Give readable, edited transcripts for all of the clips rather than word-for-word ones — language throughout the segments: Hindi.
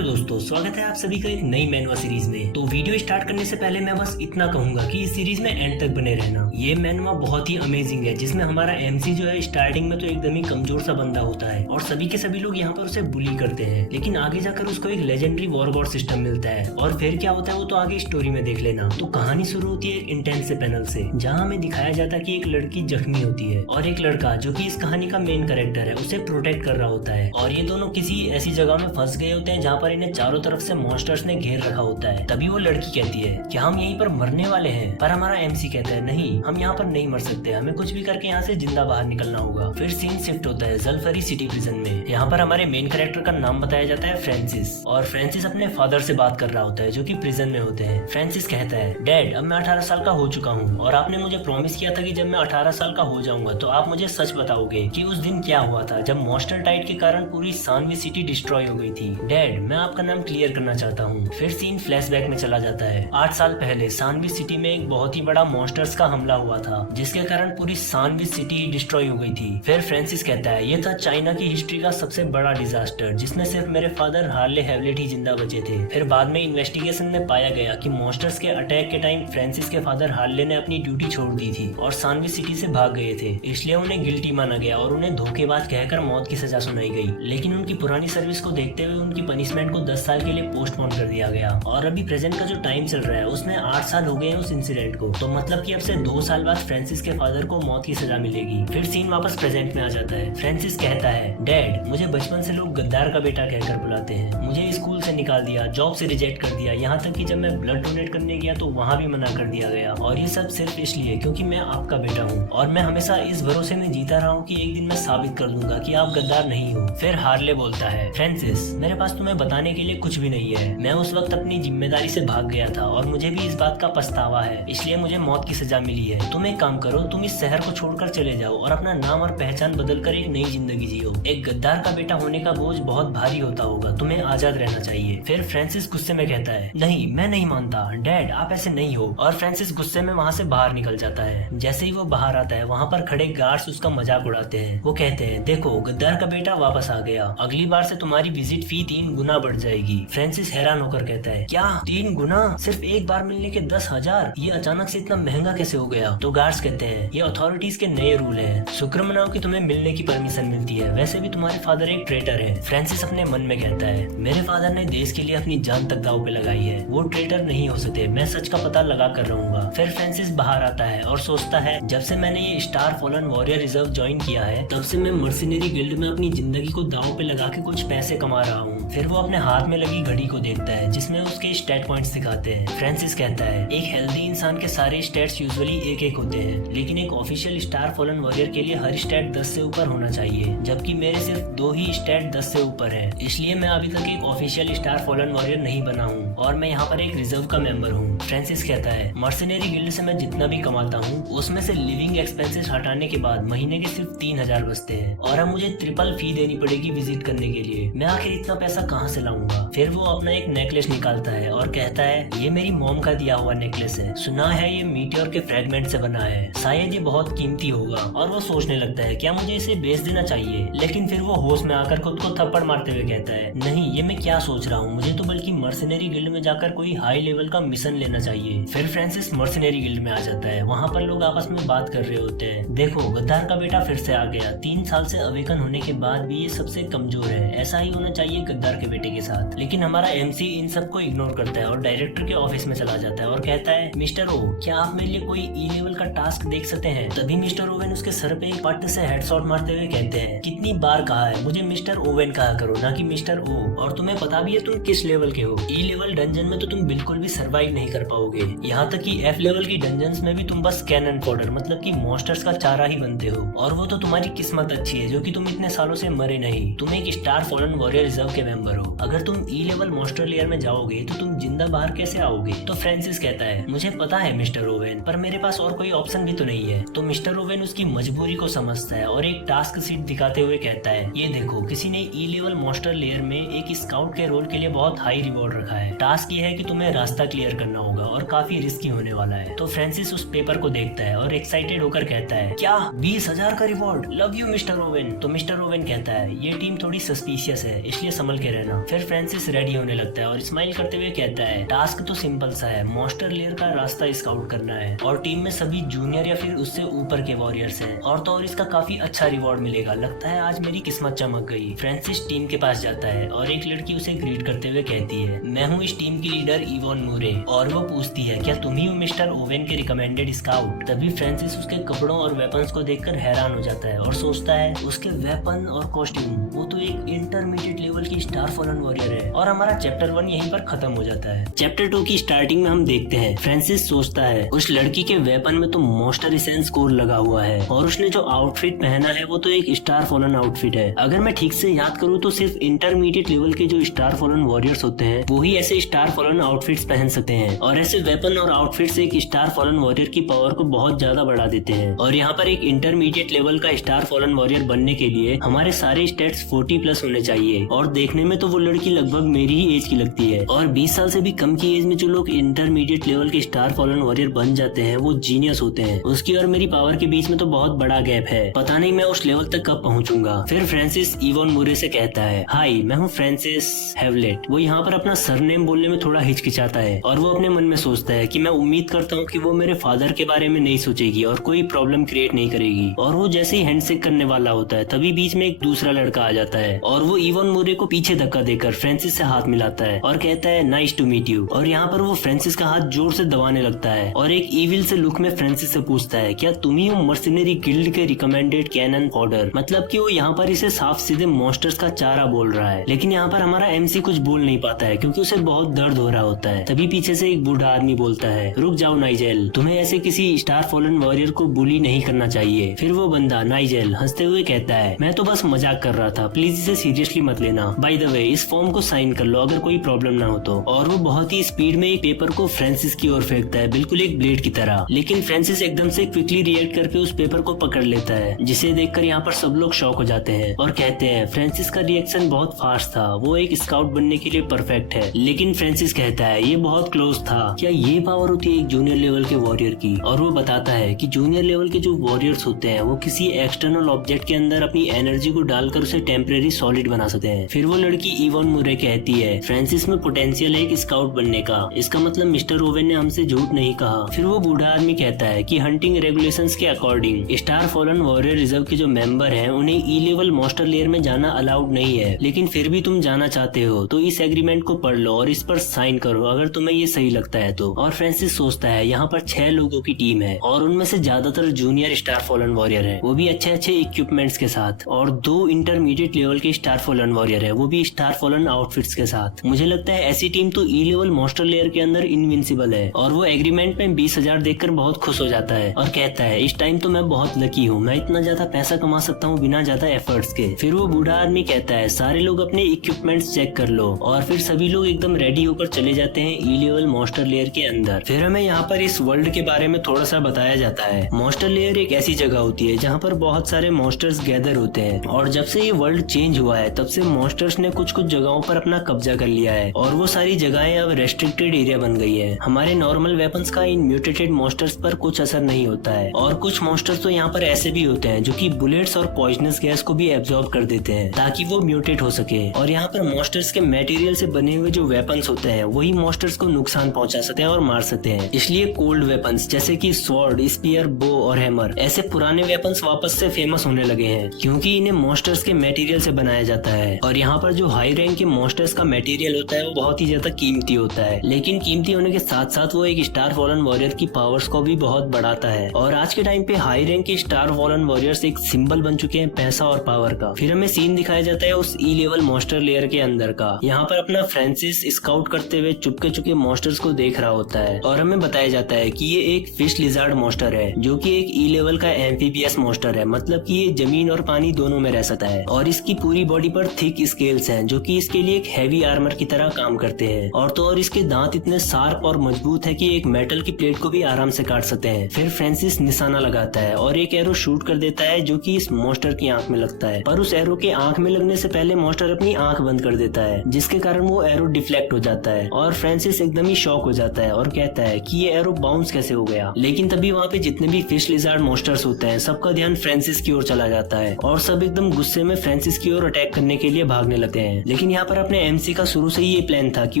हेलो दोस्तों, स्वागत है आप सभी का एक नई मैनुआ सीरीज में। तो वीडियो स्टार्ट करने से पहले मैं बस इतना कहूंगा कि इस सीरीज में एंड तक बने रहना। ये मैनुआ बहुत ही अमेजिंग है, जिसमें हमारा एमसी जो है स्टार्टिंग में तो एकदम ही कमजोर सा बंदा होता है और सभी के सभी लोग यहाँ पर उसे बुली करते हैं, लेकिन आगे जाकर उसको एक लेजेंडरी वॉर गॉड सिस्टम मिलता है। और फिर क्या होता है वो तो आगे स्टोरी में देख लेना। तो कहानी शुरू होती है एक इंटेंस से पैनल से, जहाँ हमें दिखाया जाता है कि एक लड़की जख्मी होती है और एक लड़का जो कि इस कहानी का मेन कैरेक्टर है उसे प्रोटेक्ट कर रहा होता है। और ये दोनों किसी ऐसी जगह में फंस गए होते हैं जहाँ पर इन्हें चारों तरफ से मॉन्स्टर्स ने घेर रखा होता है। तभी वो लड़की कहती है कि हम यहीं पर मरने वाले हैं, पर हमारा एमसी कहता है नहीं, हम यहाँ पर नहीं मर सकते, हमें कुछ भी करके यहाँ से जिंदा बाहर निकलना होगा। फिर सीन शिफ्ट होता है जलफरी सिटी प्रिजन में। यहाँ पर हमारे मेन कैरेक्टर का नाम बताया जाता है फ्रांसिस, और फ्रांसिस अपने फादर से बात कर रहा होता है जो कि प्रिजन में होते हैं। फ्रांसिस कहता है, डैड अब मैं 18 साल का हो चुका हूँ और आपने मुझे प्रॉमिस किया था कि जब मैं 18 साल का हो जाऊंगा तो आप मुझे सच बताओगे कि उस दिन क्या हुआ था जब मॉन्स्टर टाइड के कारण पूरी सानवी सिटी डिस्ट्रॉय हो गई थी। डैड मैं आपका नाम क्लियर करना चाहता हूँ। फिर सीन फ्लैशबैक में चला जाता है। 8 साल पहले सानवी सिटी में एक बहुत ही बड़ा मॉन्स्टर्स का हमला हुआ था, जिसके कारण पूरी सानवी सिटी डिस्ट्रॉय हो गई थी। फिर फ्रांसिस कहता है, ये था चाइना की हिस्ट्री का सबसे बड़ा डिजास्टर, जिसमें सिर्फ मेरे फादर हार्ले हेवलेट ही जिंदा बचे थे। फिर बाद में इन्वेस्टिगेशन में पाया गया कि मॉन्स्टर्स के अटैक के टाइम फ्रांसिस के फादर हार्ले ने अपनी ड्यूटी छोड़ दी थी और सानवी सिटी से भाग गए थे, इसलिए उन्हें गिल्टी माना गया और उन्हें धोखेबाज कहकर मौत की सजा सुनाई गई। लेकिन उनकी पुरानी सर्विस को देखते हुए उनकी पनिशमेंट को 10 साल के लिए पोस्टपोन कर दिया गया। और अभी प्रेजेंट का जो टाइम चल रहा है उसमें 8 साल हो गए हैं उस इंसिडेंट को, तो मतलब कि अब से 2 साल बाद फ्रांसिस के फादर को मौत की सजा मिलेगी। फिर सीन वापस प्रेजेंट में आ जाता है। फ्रांसिस कहता है, डैड मुझे बचपन से लोग गद्दार का बेटा कहकर बुलाते हैं, मुझे स्कूल से निकाल दिया, जॉब से रिजेक्ट कर दिया, यहाँ तक कि जब मैं ब्लड डोनेट करने गया तो वहाँ भी मना कर दिया गया। और ये सब सिर्फ इसलिए क्योंकि मैं आपका बेटा हूँ और मैं हमेशा इस भरोसे में जीता रहा हूँ कि एक दिन मैं साबित कर दूंगा कि आप गद्दार नहीं हो। फिर हार्ले बोलता है, फ्रांसिस मेरे पास तुम्हें बताने के लिए कुछ भी नहीं है, मैं उस वक्त अपनी जिम्मेदारी से भाग गया था और मुझे भी इस बात का पछतावा है, इसलिए मुझे मौत की सजा मिली है। तुम एक काम करो, तुम इस शहर को छोड़कर चले जाओ और अपना नाम और पहचान बदलकर एक नई जिंदगी जियो। एक गद्दार का बेटा होने का बोझ बहुत भारी होता होगा, तुम्हें आजाद रहना चाहिए। फिर फ्रांसिस गुस्से में कहता है, नहीं मैं नहीं मानता, डैड आप ऐसे नहीं हो। और फ्रांसिस गुस्से में वहाँ से बाहर निकल जाता है। जैसे ही वो बाहर आता है वहाँ पर खड़े गार्ड्स उसका मजाक उड़ाते हैं। वो कहते हैं, देखो गद्दार का बेटा वापस आ गया, अगली बार से तुम्हारी विजिट फी 3 गुना बढ़ जाएगी। फ्रांसिस हैरान होकर कहता है, क्या 3 गुना? सिर्फ एक बार मिलने के 10,000? ये अचानक से इतना महंगा कैसे हो गया? तो गार्ड्स कहते हैं, ये अथॉरिटीज के नए रूल हैं, शुक्र मनाओ कि तुम्हें मिलने की परमिशन मिलती है, वैसे भी तुम्हारे फादर एक ट्रेटर है। फ्रांसिस अपने मन में कहता है, मेरे फादर ने देश के लिए अपनी जान तक दांव पे लगाई है, वो ट्रेटर नहीं हो सकते, मैं सच का पता लगा कर रहूंगा। फिर फ्रांसिस बाहर आता है और सोचता है, जब से मैंने ये star fallen warrior reserve join किया है तब से मैं मर्सिनरी गिल्ड में अपनी जिंदगी को दांव पे लगा के कुछ पैसे कमा रहा हूँ। फिर वो अपने हाथ में लगी घड़ी को देखता है जिसमें उसके स्टैट पॉइंट्स दिखाते हैं। फ्रांसिस कहता है, एक हेल्दी इंसान के सारे स्टैट्स यूजुअली एक होते हैं, लेकिन एक ऑफिशियल स्टार फॉलन वॉरियर के लिए हर स्टैट 10 से ऊपर होना चाहिए, जबकि मेरे सिर्फ 2 ही स्टैट 10 से ऊपर है, इसलिए मैं अभी तक एक ऑफिशियल स्टार फॉलन वॉरियर नहीं बना हूँ और मैं यहाँ पर एक रिजर्व का मेंबर हूँ। फ्रांसिस कहता है, मर्सिनरी गिल्ड से मैं जितना भी कमाता हूँ उसमें से लिविंग एक्सपेंसेस हटाने के बाद महीने के सिर्फ 3,000 बचते हैं और अब मुझे ट्रिपल फी देनी पड़ेगी विजिट करने के लिए, मैं आखिर इतना पैसा कहाँ से लाऊंगा? फिर वो अपना एक नेकलेस निकालता है और कहता है, ये मेरी मॉम का दिया हुआ नेकलेस है, सुना है ये मीटियोर के फ्रेगमेंट से बना है, शायद ये बहुत कीमती होगा। और वो सोचने लगता है, क्या मुझे इसे बेच देना चाहिए? लेकिन फिर वो होश में आकर खुद को थप्पड़ मारते हुए कहता है, नहीं ये मैं क्या सोच रहा हूँ, मुझे तो बल्कि मर्सिनरी गिल्ड में जाकर कोई हाई लेवल का मिशन लेना चाहिए। फिर फ्रांसिस मर्सिनरी गिल्ड में आ जाता है। वहाँ पर लोग आपस में बात कर रहे होते हैं, देखो गद्दार का बेटा फिर से आ गया, 3 साल से अवेकन होने के बाद भी ये सबसे कमजोर है, ऐसा ही होना चाहिए गद्दार के बेटे के साथ। लेकिन हमारा एमसी इन सबको इग्नोर करता है और डायरेक्टर के ऑफिस में चला जाता है और कहता है, मिस्टर ओ क्या आप मेरे लिए कोई ई लेवल का टास्क देख सकते हैं? तभी मिस्टर ओवेन उसके सर पे एक पट्ट से हेडशॉट मारते हुए कहते हैं, कितनी बार कहा है मुझे मिस्टर ओवेन कहा करो, ना कि मिस्टर ओ, और तुम्हें पता भी है तुम किस लेवल के हो। ई लेवल डंजन में तो तुम बिल्कुल भी सर्वाइव नहीं कर पाओगे, यहाँ तक कि एफ लेवल की डंजन्स में भी तुम बस कैनन फॉडर मतलब कि मॉन्स्टर्स का चारा ही बनते हो। और वो तो तुम्हारी किस्मत अच्छी है जो कि तुम इतने सालों से मरे नहीं, तुम एक स्टार फॉलन वॉरियर रिजर्व के मेंबर हो, अगर तुम ई लेवल मॉन्स्टर लेयर में जाओगे तो तुम जिंदा बाहर कैसे आओगे? तो फ्रांसिस कहता है, मुझे पता है मिस्टर ओवेन, पर मेरे पास और कोई ऑप्शन भी तो नहीं है। तो मिस्टर ओवेन उसकी मजबूरी को समझता है और एक टास्क सीट दिखाते हुए कहता है, ये देखो किसी ने ई लेवल मॉन्स्टर लेयर में एक स्काउट के रोल के लिए बहुत हाई रिवॉर्ड रखा है, टास्क ये है कि तुम्हें रास्ता क्लियर करना होगा और काफी रिस्की होने वाला है। तो फ्रांसिस उस पेपर को देखता है और एक्साइटेड होकर कहता है, क्या 20,000 का reward? Love you mister Owen. तो मिस्टर ओवेन कहता है, ये टीम थोड़ी सस्पिशियस है इसलिए संभल के रहना। फिर फ्रांसिस रेडी होने लगता है और स्माइल करते हुए कहता है टास्क तो सिंपल सा है, मॉन्स्टर लेयर का रास्ता स्काउट करना है और टीम में सभी जूनियर या फिर उससे ऊपर के वॉरियर्स हैं और तो और इसका काफी अच्छा रिवॉर्ड मिलेगा। लगता है आज मेरी किस्मत चमक गई। फ्रांसिस टीम के पास जाता है और एक लड़की उसे ग्रीट करते हुए कहती है मैं हूँ इस टीम की लीडर इवॉन मूरे। और वो पूछती है क्या तुम ही हो मिस्टर ओवेन के रिकमेंडेड स्काउट। तभी फ्रांसिस उसके कपड़ों और वेपन्स को देखकर हैरान हो जाता है और सोचता है उसके वेपन और कॉस्ट्यूम वो तो एक इंटरमीडिएट लेवल की स्टार फॉलन वॉरियर है। और हमारा चैप्टर 1 यहीं पर खत्म हो जाता है। चैप्टर 2 की स्टार्टिंग में हम देखते हैं फ्रांसिस सोचता है उस लड़की के वेपन में तो मॉन्स्टर एसेंस कोर लगा हुआ है और उसने जो आउटफिट पहना है वो तो एक स्टार फॉलन आउटफिट है। अगर मैं ठीक से याद करूँ तो सिर्फ इंटरमीडिएट लेवल के जो स्टार फॉलन वॉरियर्स होते हैं वो ही ऐसे स्टार फॉलन आउटफिट्स पहन सकते हैं और ऐसे वेपन और आउटफिट्स एक स्टार फॉलन वॉरियर की पावर को बहुत ज्यादा बढ़ा देते हैं। और यहाँ पर एक इंटरमीडिएट लेवल का स्टार फॉलन वॉरियर बनने के लिए हमारे सारे स्टेट्स 40+ होने चाहिए और देखने में तो वो लड़की लगभग मेरी ही एज की लगती है। और 20 साल से भी कम की एज में जो लोग इंटरमीडिएट लेवल के स्टार फॉलन वॉरियर बन जाते हैं वो जीनियस होते हैं। उसकी और मेरी पावर के बीच में तो बहुत बड़ा गैप है, पता नहीं मैं उस लेवल तक कब पहुंचूंगा। फिर फ्रांसिस इवॉन मूरे से कहता है हाय मैं हूँ फ्रांसिस हैवलेट। वो यहाँ पर अपना सरनेम बोलने में थोड़ा हिचकिचाता है और वो अपने मन में सोचता है कि मैं उम्मीद करता हूँ कि वो मेरे फादर के बारे में नहीं सोचेगी और कोई प्रॉब्लम क्रिएट नहीं करेगी। और वो जैसे ही हैंडशेक करने वाला होता है तभी बीच में एक दूसरा लड़का आ जाता है और वो इवॉन मूरे को पीछे धक्का देकर फ्रांसिस से हाथ मिलाता है और कहता है नाइस टू मीट यू। और यहाँ पर वो फ्रांसिस का हाथ जोर से दबाने लगता है और एक इविल से लुक में फ्रांसिस से पूछता है क्या तुम ही हो मर्सिनरी गिल्ड के रिकमेंडेड कैनन फॉडर। मतलब कि वो यहाँ पर इसे साफ सीधे मॉन्स्टर्स का चारा बोल रहा है। लेकिन यहाँ पर हमारा एमसी कुछ बोल नहीं पाता है क्योंकि उसे बहुत दर्द हो रहा होता है। तभी पीछे से एक बूढ़ा आदमी बोलता है रुक जाओ नाइजेल, तुम्हें ऐसे किसी स्टार फॉलन वॉरियर को बुली नहीं करना चाहिए। फिर वो बंदा नाइजेल हंसते हुए कहता है मैं तो बस मजाक कर रहा था, प्लीज इसे सीरियसली मत लेना। बाय द वे इस फॉर्म को साइन कर लो अगर कोई प्रॉब्लम ना हो तो। और वो बहुत ही स्पीड में एक पेपर को फ्रांसिस की ओर फेंकता है बिल्कुल एक ब्लेड की तरह। लेकिन फ्रांसिस एकदम से क्विकली रिएक्ट करके उस पेपर को पकड़ लेता है जिसे देखकर यहाँ पर सब लोग शॉक हो जाते हैं और कहते हैं फ्रांसिस का रिएक्शन बहुत फास्ट था, वो एक स्काउट बनने के लिए परफेक्ट है। लेकिन फ्रांसिस कहता है ये बहुत क्लोज था, क्या ये पावर होती है एक जूनियर लेवल के वॉरियर की। और वो बताता है कि जूनियर लेवल के जो वॉरियर्स होते हैं वो किसी एक्सटर्नल ऑब्जेक्ट के अंदर अपनी एनर्जी को डालकर उसे टेम्परेरी सॉलिड बना सकते हैं। फिर वो लड़की इवॉन मूरे कहती है फ्रांसिस में पोटेंशियल है एक स्काउट बनने का, इसका मतलब मिस्टर ओवेन ने हमसे झूठ नहीं कहा। फिर वो बूढ़ा आदमी कहता है कि हंटिंग रेगुलेशंस के according star fallen warrior reserve के जो मेंबर हैं उन्हें ई लेवल मॉन्स्टर लेयर में जाना अलाउड नहीं है। लेकिन फिर भी तुम जाना चाहते हो तो इस एग्रीमेंट को पढ़ लो और इस पर साइन करो अगर तुम्हें ये सही लगता है तो। और फ्रांसिस सोचता है यहाँ पर 6 लोगों की टीम है और उनमें से ज्यादातर जूनियर स्टार फॉलन वॉरियर है, वो भी अच्छे अच्छे इक्विपमेंट्स के साथ। और 2 इंटरमीडिएट लेवल के स्टार फॉलन वॉरियर है, वो भी स्टार फॉलन आउटफिट्स के साथ। मुझे लगता है ऐसी टीम तो ई लेवल मॉन्स्टर लेयर के अंदर इनविंसिबल है। और वो एग्रीमेंट में 20,000 देखकर बहुत खुश हो जाता है और कहता है इस टाइम तो मैं बहुत लकी हूँ, मैं इतना ज्यादा पैसा कमा सकता हूँ बिना ज्यादा एफर्ट्स के। फिर वो बूढ़ा आदमी कहता है सारे लोग अपने इक्विपमेंट्स चेक कर लो। और फिर सभी लोग एकदम रेडी होकर चले जाते हैं ई लेवल मॉन्स्टर लेयर के अंदर। फिर हमें यहाँ पर इस वर्ल्ड के बारे में थोड़ा सा बताया जाता है। मॉन्स्टर लेयर एक ऐसी जगह होती है जहाँ पर बहुत सारे मॉन्स्टर्स गैदर होते हैं और जब से ये वर्ल्ड चेंज हुआ है तब से मॉन्स्टर्स ने कुछ कुछ जगहों पर अपना कब्जा कर लिया है और वो सारी जगहें अब रेस्ट्रिक्टेड एरिया बन गई है। हमारे नॉर्मल वेपन्स का इन म्यूटेटेड मॉन्स्टर्स पर कुछ असर नहीं होता है और कुछ मॉन्स्टर्स तो यहाँ पर ऐसे भी होते हैं जो कि बुलेट्स और पॉइजनस गैस को भी एब्जॉर्ब कर देते हैं ताकि वो म्यूटेट हो सके। और यहाँ पर मॉन्स्टर्स के मटेरियल से बने हुए जो वेपन्स होते हैं वही मॉन्स्टर्स को नुकसान पहुंचा सकते हैं और मार सकते हैं। इसलिए कोल्ड वेपन्स जैसे कि स्वॉर्ड, स्पीयर, बो और हैमर ऐसे पुराने वेपन्स वापस से फेमस होने लगे हैं क्योंकि इन्हें मॉन्स्टर्स के मटेरियल से बनाया जाता है। और यहाँ पर जो हाई रैंक के मॉन्स्टर्स का मटेरियल होता है वो बहुत ही ज्यादा कीमती होता है, लेकिन कीमती होने के साथ साथ वो एक स्टार फॉलन वॉरियर की पावर्स को भी बहुत बढ़ाता है। और आज के टाइम पे हाई रैंक के स्टार फॉलन वॉरियर्स एक सिंबल बन चुके हैं पैसा और पावर का। फिर हमें सीन दिखाया जाता है उस ई लेवल मॉन्स्टर लेयर के अंदर का। यहाँ पर अपना फ्रांसिस स्काउट करते हुए चुपके चुपके मॉन्स्टर्स को देख रहा होता है और हमें बताया जाता है कि ये एक फिश लिजार्ड मॉन्स्टर है जो कि एक ई लेवल का एम्फीबियस मॉन्स्टर है, मतलब कि ये जमीन और पानी दोनों में रह सकता है। और इसकी पूरी बॉडी पर थिक स्केल्स हैं जो कि इसके लिए एक हैवी आर्मर की तरह काम करते हैं। और तो और इसके दांत इतने शार्प और मजबूत है कि एक मेटल की प्लेट को भी आराम से काट सकते हैं। फिर फ्रांसिस निशाना लगाता है और एक एरो शूट कर देता है जो कि इस मॉन्स्टर की आंख में लगता है, पर उस एरो के आंख में लगने से पहले मॉन्स्टर अपनी आंख बंद कर देता है जिसके कारण वो एरो डिफ्लेक्ट हो जाता है। और फ्रांसिस एकदम ही शॉक हो जाता है और कहता है कि ये एरो बाउंस कैसे हो गया। लेकिन तभी वहाँ पे जितने भी फिश लिजार्ड मॉन्स्टर्स होते हैं सबका ध्यान फ्रांसिस की ओर चला जाता है और सब एकदम गुस्से में फ्रांसिस की ओर अटैक करने के लिए भागने लगते जाते हैं। लेकिन यहाँ पर अपने एमसी का शुरू से ही ये प्लान था कि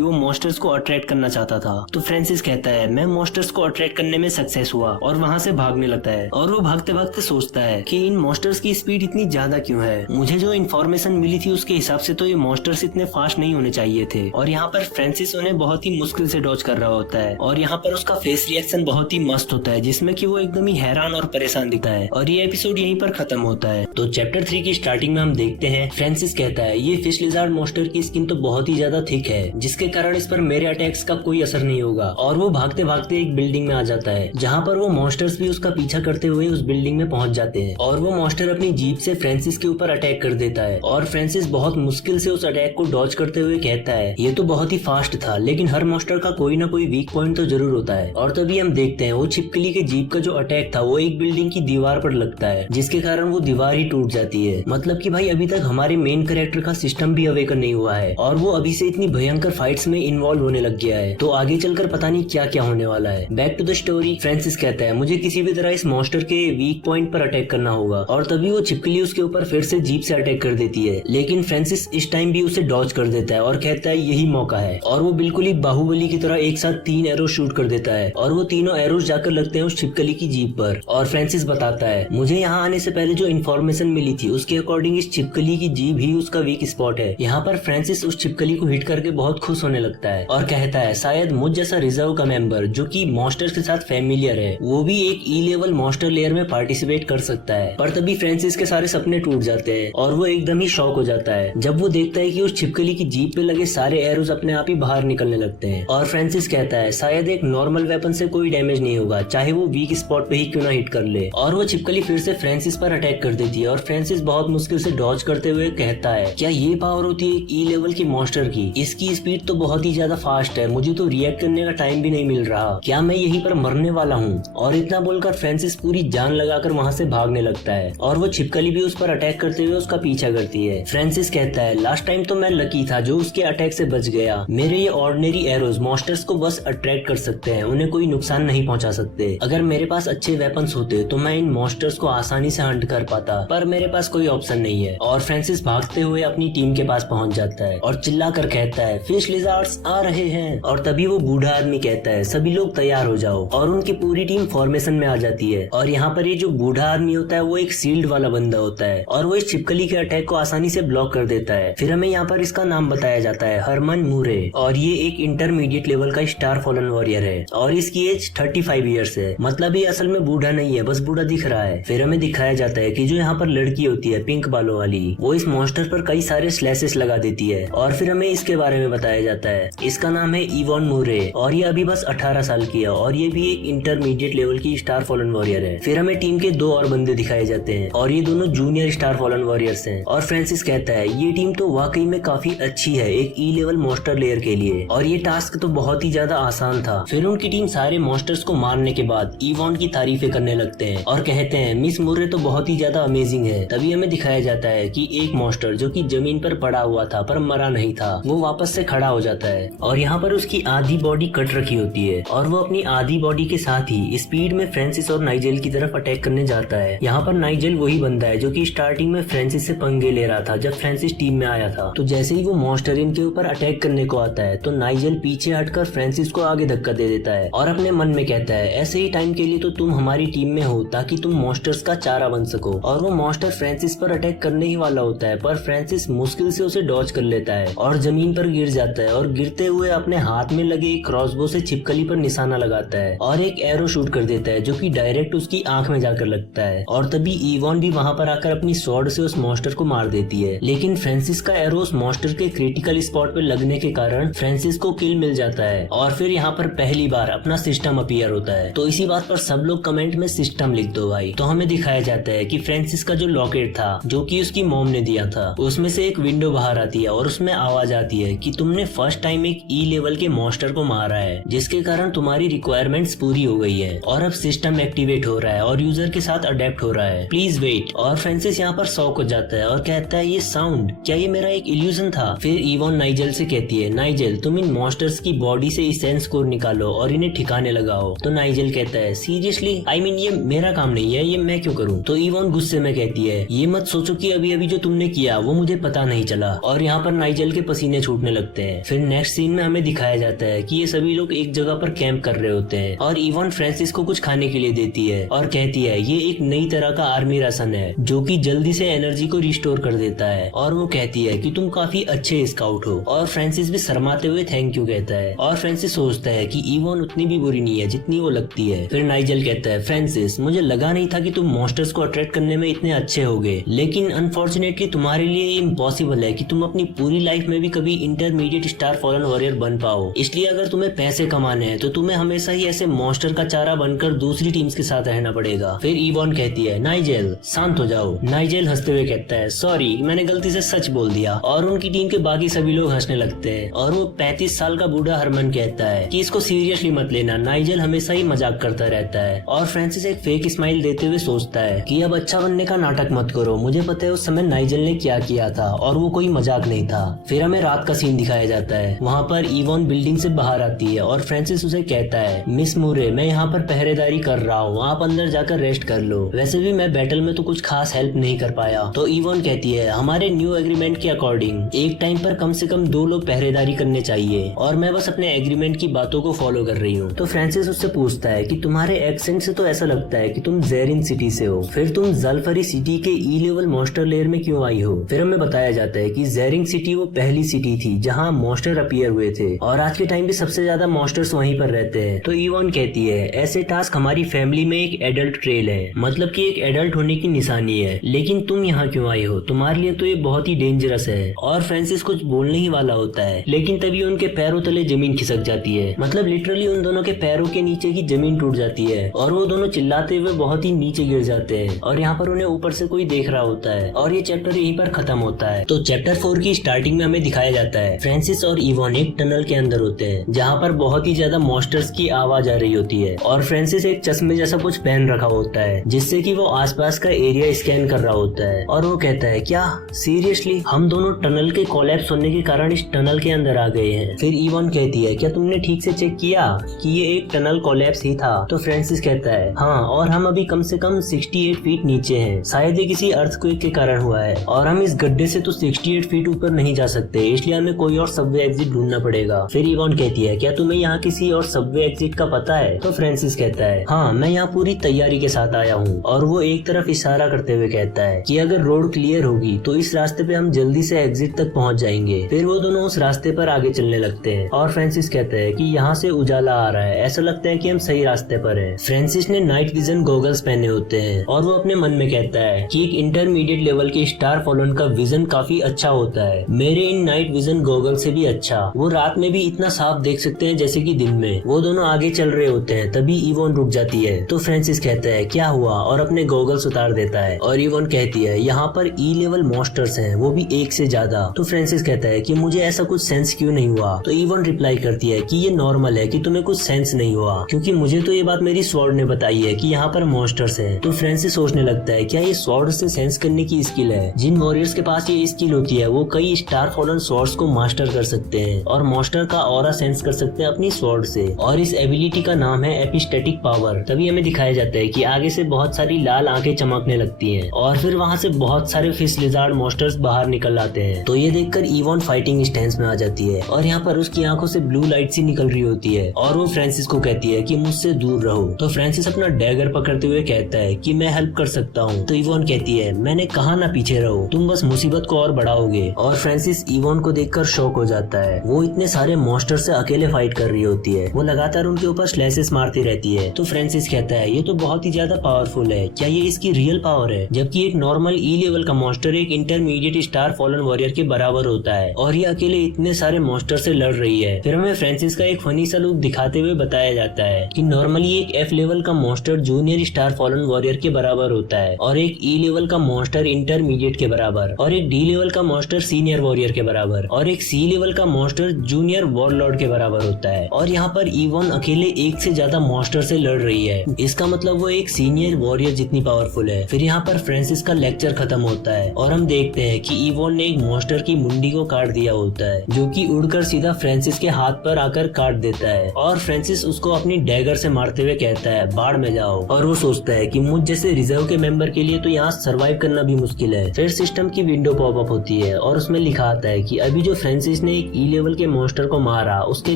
वो मॉन्स्टर्स को अट्रैक्ट करना चाहता था। तो फ्रांसिस कहता है मैं मॉन्स्टर्स को अट्रैक्ट करने में सक्सेस हुआ, और वहाँ से भागने लगता है। और वो भागते भागते सोचता है कि इन मॉन्स्टर्स की स्पीड इतनी ज्यादा क्यों है। मुझे जो इन्फॉर्मेशन मिली थी उसके हिसाब से तो ये मॉन्स्टर्स इतने फास्ट नहीं होने चाहिए थे। और यहाँ पर फ्रांसिस उन्हें बहुत ही मुश्किल से डॉज कर रहा होता है। और यहाँ पर उसका फेस रिएक्शन बहुत ही मस्त होता है, जिसमें कि वो एकदम ही हैरान और परेशान दिखता है। और ये एपिसोड यहीं पर खत्म होता है। तो चैप्टर 3 की स्टार्टिंग में हम देखते हैं फ्रांसिस कहता है ये फिश लिजार्ड मॉन्स्टर की स्किन तो बहुत ही ज्यादा थिक है, जिसके कारण इस पर मेरे अटैक्स का कोई असर नहीं होगा। और वो भागते भागते एक बिल्डिंग में आ जाता है, जहाँ पर वो मॉन्स्टर्स भी उसका पीछा करते हुए उस बिल्डिंग में पहुंच जाते हैं। और वो मॉन्स्टर अपनी जीप से फ्रांसिस के ऊपर अटैक कर देता है। और फ्रांसिस बहुत मुश्किल से उस अटैक को डॉज करते हुए कहता है ये तो बहुत ही फास्ट था, लेकिन हर मॉन्स्टर का कोई ना कोई वीक पॉइंट तो जरूर होता है। और तभी हम देखते हैं वो छिपकली के जीप का जो अटैक था वो एक बिल्डिंग की दीवार पर लगता है, जिसके कारण वो दीवार ही टूट जाती है। मतलब कि भाई अभी तक हमारे मेन कैरेक्टर का सिस्टम भी अवेकन नहीं हुआ है, और वो अभी से इतनी भयंकर फाइट्स में इन्वॉल्व होने लग गया है। तो आगे चलकर पता नहीं क्या क्या होने वाला है। Back to the story, Francis कहता है मुझे किसी भी तरह इस मॉन्स्टर के वीक पॉइंट पर अटैक करना होगा। और तभी वो छिपकली उसके ऊपर फिर से जीप से अटैक कर देती है, लेकिन फ्रांसिस इस टाइम भी उसे डॉज कर देता है और कहता है यही मौका है। और वो बिल्कुल ही बाहुबली की तरह एक साथ 3 एरो शूट कर देता है, और वो तीनों एरोज जाकर लगते हैं उस छिपकली की जीप पर। और फ्रांसिस बताता है मुझे यहाँ आने से पहले जो इन्फॉर्मेशन मिली थी उसके अकॉर्डिंग इस छिपकली की जीप ही उसका वीक स्पॉट है। यहाँ पर फ्रांसिस उस छिपकली को हिट करके बहुत खुश होने लगता है और कहता है शायद मुझ जैसा रिजर्व का मेंबर जो कि मॉन्स्टर्स के साथ फेमिलियर है वो भी एक ई लेवल मॉन्स्टर लेयर में पार्टिसिपेट कर सकता है। पर तभी फ्रांसिस के सारे सपने टूट जाते हैं और वो एकदम ही शॉक हो जाता है जब वो देखता है कि उस छिपकली की जीप पे लगे सारे एरोज अपने आप ही बाहर निकलने लगते हैं। और फ्रांसिस कहता है शायद एक नॉर्मल वेपन से कोई डैमेज नहीं होगा, चाहे वो वीक स्पॉट पे ही क्यों ना हिट कर ले। और वो छिपकली फिर से फ्रांसिस पर अटैक कर देती है और फ्रांसिस बहुत मुश्किल से डॉज करते हुए कहता है क्या ये पावर होती है ई लेवल की मॉन्स्टर की? इसकी स्पीड तो बहुत ही ज्यादा फास्ट है, मुझे तो रिएक्ट करने का टाइम भी नहीं मिल रहा, क्या मैं यहीं पर मरने वाला हूँ? और इतना बोलकर फ्रांसिस पूरी जान लगाकर वहाँ से भागने लगता है और वो छिपकली भी उस पर अटैक करते हुए उसका पीछा करती है। फ्रांसिस कहता है लास्ट टाइम तो मैं लकी था जो उसके अटैक से बच गया, मेरे ये ऑर्डिनरी एरोज मॉन्स्टर्स को बस अट्रैक्ट कर सकते हैं, उन्हें कोई नुकसान नहीं पहुंचा सकते। अगर मेरे पास अच्छे वेपन्स होते तो मैं इन मॉन्स्टर्स को आसानी से हंट कर पाता, पर मेरे पास कोई ऑप्शन नहीं है। और फ्रांसिस भागते हुए अपनी टीम के पास पहुंच जाता है और चिल्लाकर कहता है फिश लिजार्ड्स आ रहे हैं। और तभी वो बूढ़ा आदमी कहता है सभी लोग तैयार हो जाओ, और उनकी पूरी टीम फॉर्मेशन में आ जाती है। और यहाँ पर ये जो बूढ़ा आदमी होता है वो एक सील्ड वाला बंदा होता है और वो इस छिपकली के अटैक को आसानी से ब्लॉक कर देता है। फिर हमें यहाँ पर इसका नाम बताया जाता है हरमन मूरे, और ये एक इंटरमीडिएट लेवल का स्टार फॉलन वॉरियर है और इसकी एज 35 ईयर्स है। मतलब ये असल में बूढ़ा नहीं है, बस बूढ़ा दिख रहा है। फिर हमें दिखाया जाता है कि जो यहाँ पर लड़की होती है पिंक बालों वाली, वो इस मॉन्स्टर पर कई सारे स्लैशेस लगा देती है। और फिर हमें इसके बारे में बताया जाता है इसका नाम है इवॉन मूरे और ये अभी बस 18 साल की है और ये भी एक इंटरमीडिएट लेवल की स्टार फॉलन वॉरियर है। फिर हमें टीम के 2 और बंदे दिखाए जाते हैं और ये दोनों जूनियर स्टार फॉलन वॉरियर्स हैं। और फ्रांसिस कहता है ये टीम तो वाकई में काफी अच्छी है एक ई लेवल मॉन्स्टर लेयर के लिए, और ये टास्क तो बहुत ही ज्यादा आसान था। फिर उनकी टीम सारे मॉन्स्टर्स को मारने के बाद इवॉन की तारीफें करने लगते हैं और कहते हैं मिस मुर्रे तो बहुत ही ज्यादा अमेजिंग है। तभी हमें दिखाया जाता है कि एक मॉन्स्टर जो कि जमीन पर पड़ा हुआ था पर मरा नहीं था, वो वापस से खड़ा हो जाता है और यहाँ पर उसकी आधी बॉडी कट रखी होती है और वो अपनी आधी बॉडी के साथ ही स्पीड में फ्रांसिस और नाइजेल की तरफ अटैक करने जाता है। यहाँ पर नाइजेल वही बंदा है जो कि स्टार्टिंग में फ्रांसिस से पंगे ले रहा था जब फ्रांसिस टीम में आया था। तो जैसे ही वो मॉन्स्टर इनके ऊपर अटैक करने को आता है तो नाइजेल पीछे हटकर फ्रांसिस को आगे धक्का दे देता है और अपने मन में कहता है ऐसे ही टाइम के लिए तो तुम हमारी टीम में हो ताकि तुम मॉन्स्टर्स का चारा बन सको। और वो मॉन्स्टर फ्रांसिस पर अटैक करने ही वाला होता है पर फ्रांसिस मुश्किल से उसे डॉज कर लेता है और जमीन पर गिर जाता है और गिरते हुए अपने हाथ में लगे एक क्रॉसबो से छिपकली पर निशाना लगाता है और एक एरो शूट कर देता है जो कि डायरेक्ट उसकी आंख में जाकर लगता है। और तभी इवॉन भी वहां पर आकर अपनी स्वॉर्ड से उस मॉन्स्टर को मार देती है, लेकिन फ्रांसिस का एरो उस मॉन्स्टर के क्रिटिकल स्पॉट पर लगने के कारण फ्रांसिस को किल मिल जाता है। और फिर यहाँ पर पहली बार अपना सिस्टम अपीयर होता है। तो इसी बात पर सब लोग कमेंट में सिस्टम लिख दो भाई। तो हमें दिखाया जाता है कि फ्रांसिस का जो लॉकेट था जो कि उसकी मॉम ने दिया था उसमें से एक विंडो बाहर आती है और उसमें आवाज आती है कि तुमने फर्स्ट टाइम एक ई लेवल के मॉन्स्टर को मारा है जिसके कारण तुम्हारी रिक्वायरमेंट्स पूरी हो गई है और अब सिस्टम एक्टिवेट हो रहा है और यूजर के साथ अडेप्ट हो रहा है, प्लीज वेट। और फ्रांसिस यहाँ पर शॉक हो जाता है और कहता है ये साउंड क्या ये मेरा एक इल्यूजन था? फिर इवॉन नाइजेल से कहती है नाइजेल तुम इन मॉन्स्टर्स की बॉडी से इसेंस कोर निकालो और इन्हें ठिकाने लगाओ। तो नाइजेल कहता है सीरियसली आई मीन ये मेरा काम नहीं है, ये मैं क्यों करूँ? तो इवॉन गुस्से में कहती है ये मत सोचो कि अभी अभी जो तुमने किया वो मुझे पता नहीं ही चला और यहाँ पर नाइजेल के पसीने छूटने लगते हैं। फिर नेक्स्ट सीन में हमें दिखाया जाता है कि ये सभी लोग एक जगह पर कैंप कर रहे होते हैं और इवन फ्रांसिस को कुछ खाने के लिए देती है और कहती है ये एक नई तरह का आर्मी राशन है जो कि जल्दी से एनर्जी को रिस्टोर कर देता है। और वो कहती है कि तुम काफी अच्छे स्काउट हो और फ्रांसिस भी शर्माते हुए थैंक यू कहता है और फ्रांसिस सोचता है कि इवन उतनी भी बुरी नहीं है जितनी वो लगती है। फिर नाइजेल कहता है फ्रांसिस मुझे लगा नहीं था कि तुम मॉन्स्टर्स को अट्रैक्ट करने में इतने अच्छे होगे, लेकिन अनफॉर्चुनेटली तुम्हारे लिए इम्पॉसिबल है कि तुम अपनी पूरी लाइफ में भी कभी इंटरमीडिएट स्टार फॉलन वॉरियर बन पाओ। इसलिए अगर तुम्हें पैसे कमाने हैं तो तुम्हें हमेशा ही ऐसे मॉन्स्टर का चारा बनकर दूसरी टीम्स के साथ रहना पड़ेगा। फिर इवन कहती है नाइजेल शांत हो जाओ। नाइजेल हंसते हुए कहता है सॉरी मैंने गलती से सच बोल दिया और उनकी टीम के बाकी सभी लोग हंसने लगते हैं और वो 35 साल का बूढ़ा हरमन कहता है कि इसको सीरियसली मत लेना, नाइजेल हमेशा ही मजाक करता रहता है। और फ्रांसिस एक फेक स्माइल देते हुए सोचता है कि अब अच्छा बनने का नाटक मत करो, मुझे पता है उस समय नाइजेल ने क्या किया था और वो कोई मजाक नहीं था। फिर हमें रात का सीन दिखाया जाता है। वहाँ पर इवन बिल्डिंग से बाहर आती है और फ्रांसिस उसे कहता है मिस मूरे मैं यहाँ पर पहरेदारी कर रहा हूँ, आप अंदर जाकर रेस्ट कर लो, वैसे भी मैं बैटल में तो कुछ खास हेल्प नहीं कर पाया। तो इवन कहती है हमारे न्यू एग्रीमेंट के अकॉर्डिंग एक टाइम पर कम से कम 2 लोग पहरेदारी करने चाहिए और मैं बस अपने एग्रीमेंट की बातों को फॉलो कर रही हूँ। तो फ्रांसिस उससे पूछता है कि तुम्हारे एक्सेंट से तो ऐसा लगता है कि तुम ज़ेरिन सिटी से हो, फिर तुम जलफरी सिटी के ई लेवल मॉन्स्टर लेयर में क्यों आई हो। फिर हमें बताया जाता है कि ज़ेरिन सिटी वो पहली सिटी थी जहाँ मॉन्स्टर अपीयर हुए थे और आज के टाइम भी सबसे ज्यादा मॉन्स्टर्स वहीं पर रहते हैं। तो इवन कहती है ऐसे टास्क हमारी फैमिली में एक एडल्ट ट्रेल है, मतलब कि एक एडल्ट होने की निशानी है, लेकिन तुम यहाँ क्यों आई हो, तुम्हारे लिए तो ये बहुत ही डेंजरस है। और फ्रांसिस कुछ बोलने ही वाला होता है लेकिन तभी उनके पैरों तले जमीन खिसक जाती है, मतलब लिटरली उन दोनों के पैरों के नीचे की जमीन टूट जाती है और वो दोनों चिल्लाते हुए बहुत ही नीचे गिर जाते हैं और यहाँ पर उन्हें ऊपर से कोई देख रहा होता है और ये चैप्टर यहीं पर खत्म होता है। तो चैप्टर 4 की स्टार्टिंग में हमें दिखाया जाता है फ्रांसिस और इवन एक टनल के अंदर होते हैं जहाँ पर बहुत ही ज्यादा मॉन्स्टर्स की आवाज आ रही होती है और फ्रांसिस एक चश्मे जैसा कुछ पहन रखा होता है जिससे कि वो आसपास का एरिया स्कैन कर रहा होता है और वो कहता है क्या सीरियसली हम दोनों टनल के कोलैप्स होने के कारण इस टनल के अंदर आ गए हैं। फिर इवन कहती है क्या तुमने ठीक से चेक किया कि ये एक टनल कोलैप्स ही था। तो फ्रांसिस कहता है हाँ, और हम अभी कम से कम 68 फीट नीचे हैं, शायद ये किसी अर्थक्वेक के कारण हुआ है और हम इस गड्ढे से तो 68 फीट ऊपर नहीं जा सकते, इसलिए हमें कोई और सबवे एग्जिट ढूंढना पड़ेगा। फिर इवन कहती है क्या तुम्हें यहाँ किसी और सबवे एग्जिट का पता है। तो फ्रांसिस कहता है हाँ, मैं यहाँ पूरी तैयारी के साथ आया हूँ और वो एक तरफ इशारा करते हुए कहता है कि अगर रोड क्लियर होगी तो इस रास्ते पे हम जल्दी से एग्जिट तक पहुँच जाएंगे। फिर वो दोनों उस रास्ते पर आगे चलने लगते हैं और फ्रांसिस कहता है कि यहाँ से उजाला आ रहा है, ऐसा लगता है कि हम सही रास्ते पर हैं। फ्रांसिस ने नाइट विजन गॉगल्स पहने होते हैं और वो अपने मन में कहता है कि एक इंटरमीडिएट लेवल के स्टार फॉलोन का विजन काफी अच्छा होता है, मेरे इन नाइट विजन गॉगल से भी अच्छा। वो रात में भी इतना साफ देख सकते हैं जैसे कि दिन में। वो दोनों आगे चल रहे होते हैं तभी इवन रुक जाती है। तो फ्रांसिस कहता है क्या हुआ और अपने गॉगल्स उतार देता है और इवन कहती है यहाँ पर ई लेवल मॉन्स्टर्स हैं, वो भी एक से ज्यादा। तो फ्रांसिस कहता है कि मुझे ऐसा कुछ सेंस क्यों नहीं हुआ। तो इवन रिप्लाई करती है कि ये नॉर्मल है कि तुम्हें कुछ सेंस नहीं हुआ, क्योंकि मुझे तो ये बात मेरी स्वॉर्ड ने बताई है कि यहाँ पर मॉन्स्टर्स हैं। तो फ्रांसिस सोचने लगता है क्या ये स्वॉर्ड से सेंस करने की स्किल है। जिन वॉरियर्स के पास ये स्किल होती है वो कई स्टार फॉलन स्वॉर्ड्स को मास्टर कर सकते हैं और मॉन्स्टर का ऑरा सेंस कर सकते हैं अपनी स्वॉर्ड से, और इस एबिलिटी का नाम है एपिस्टेटिक पावर। तभी हमें दिखाया जाता है कि आगे से बहुत सारी लाल आंखें चमकने लगती हैं और फिर वहाँ से बहुत सारे फिश लिजार्ड मॉन्स्टर्स बाहर निकल आते हैं। तो ये देखकर इवन फाइटिंग स्टैंस में आ जाती है और यहाँ पर उसकी आंखों से ब्लू लाइट सी निकल रही होती है और वो फ्रांसिस को कहती है कि मुझसे दूर रहो। तो फ्रांसिस अपना डैगर पकड़ते हुए कहता है कि मैं हेल्प कर सकता हूँ। तो इवन कहती है मैंने कहा ना पीछे रहो, तुम बस मुसीबत को और बढ़ाओगे। और फ्रांसिस इवन को देखकर शॉक हो जाता है, वो इतने सारे मॉन्स्टर से अकेले फाइट कर रही होती है, वो लगातार उनके ऊपर स्लैशेस मारती रहती है। तो फ्रांसिस कहता है ये तो बहुत ही ज्यादा पावरफुल है, क्या ये इसकी रियल पावर है, जबकि एक नॉर्मल ई लेवल का मॉन्स्टर एक इंटरमीडिएट स्टार फॉलन वॉरियर के बराबर होता है और ये अकेले इतने सारे मॉन्स्टर से लड़ रही है। फिर हमें फ्रांसिस का एक फनी सा लुक दिखाते हुए बताया जाता है कि नॉर्मली एक एफ लेवल का monster junior star fallen warrior के बराबर होता है और एक ई लेवल का मॉन्स्टर इंटरमीडिएट के बराबर और एक डी लेवल का मॉन्स्टर सीनियर वॉरियर के बराबर और एक सी लेवल का मॉन्स्टर जूनियर वॉरलॉर्ड के बराबर होता है। और यहाँ पर इवन अकेले एक से ज्यादा मॉन्स्टर से लड़ रही है, इसका मतलब वो एक सीनियर वॉरियर जितनी पावरफुल है। फिर यहाँ पर फ्रांसिस का लेक्चर खत्म होता है और हम देखते हैं कि इवन ने एक मॉन्स्टर की मुंडी को काट दिया होता है जो कि उड़कर सीधा फ्रांसिस के हाथ पर आकर काट देता है और फ्रांसिस उसको अपनी डैगर से मारते हुए कहता है बाढ़ में जाओ। और वो सोचता है कि मुझ जैसे रिजर्व के मेंबर के लिए तो यहाँ सरवाइव करना भी मुश्किल है। फिर सिस्टम की विंडो पॉपअप ड्रॉप होती है और उसमें लिखा आता है कि अभी जो फ्रांसिस ने एक ई लेवल के मॉन्स्टर को मारा उसके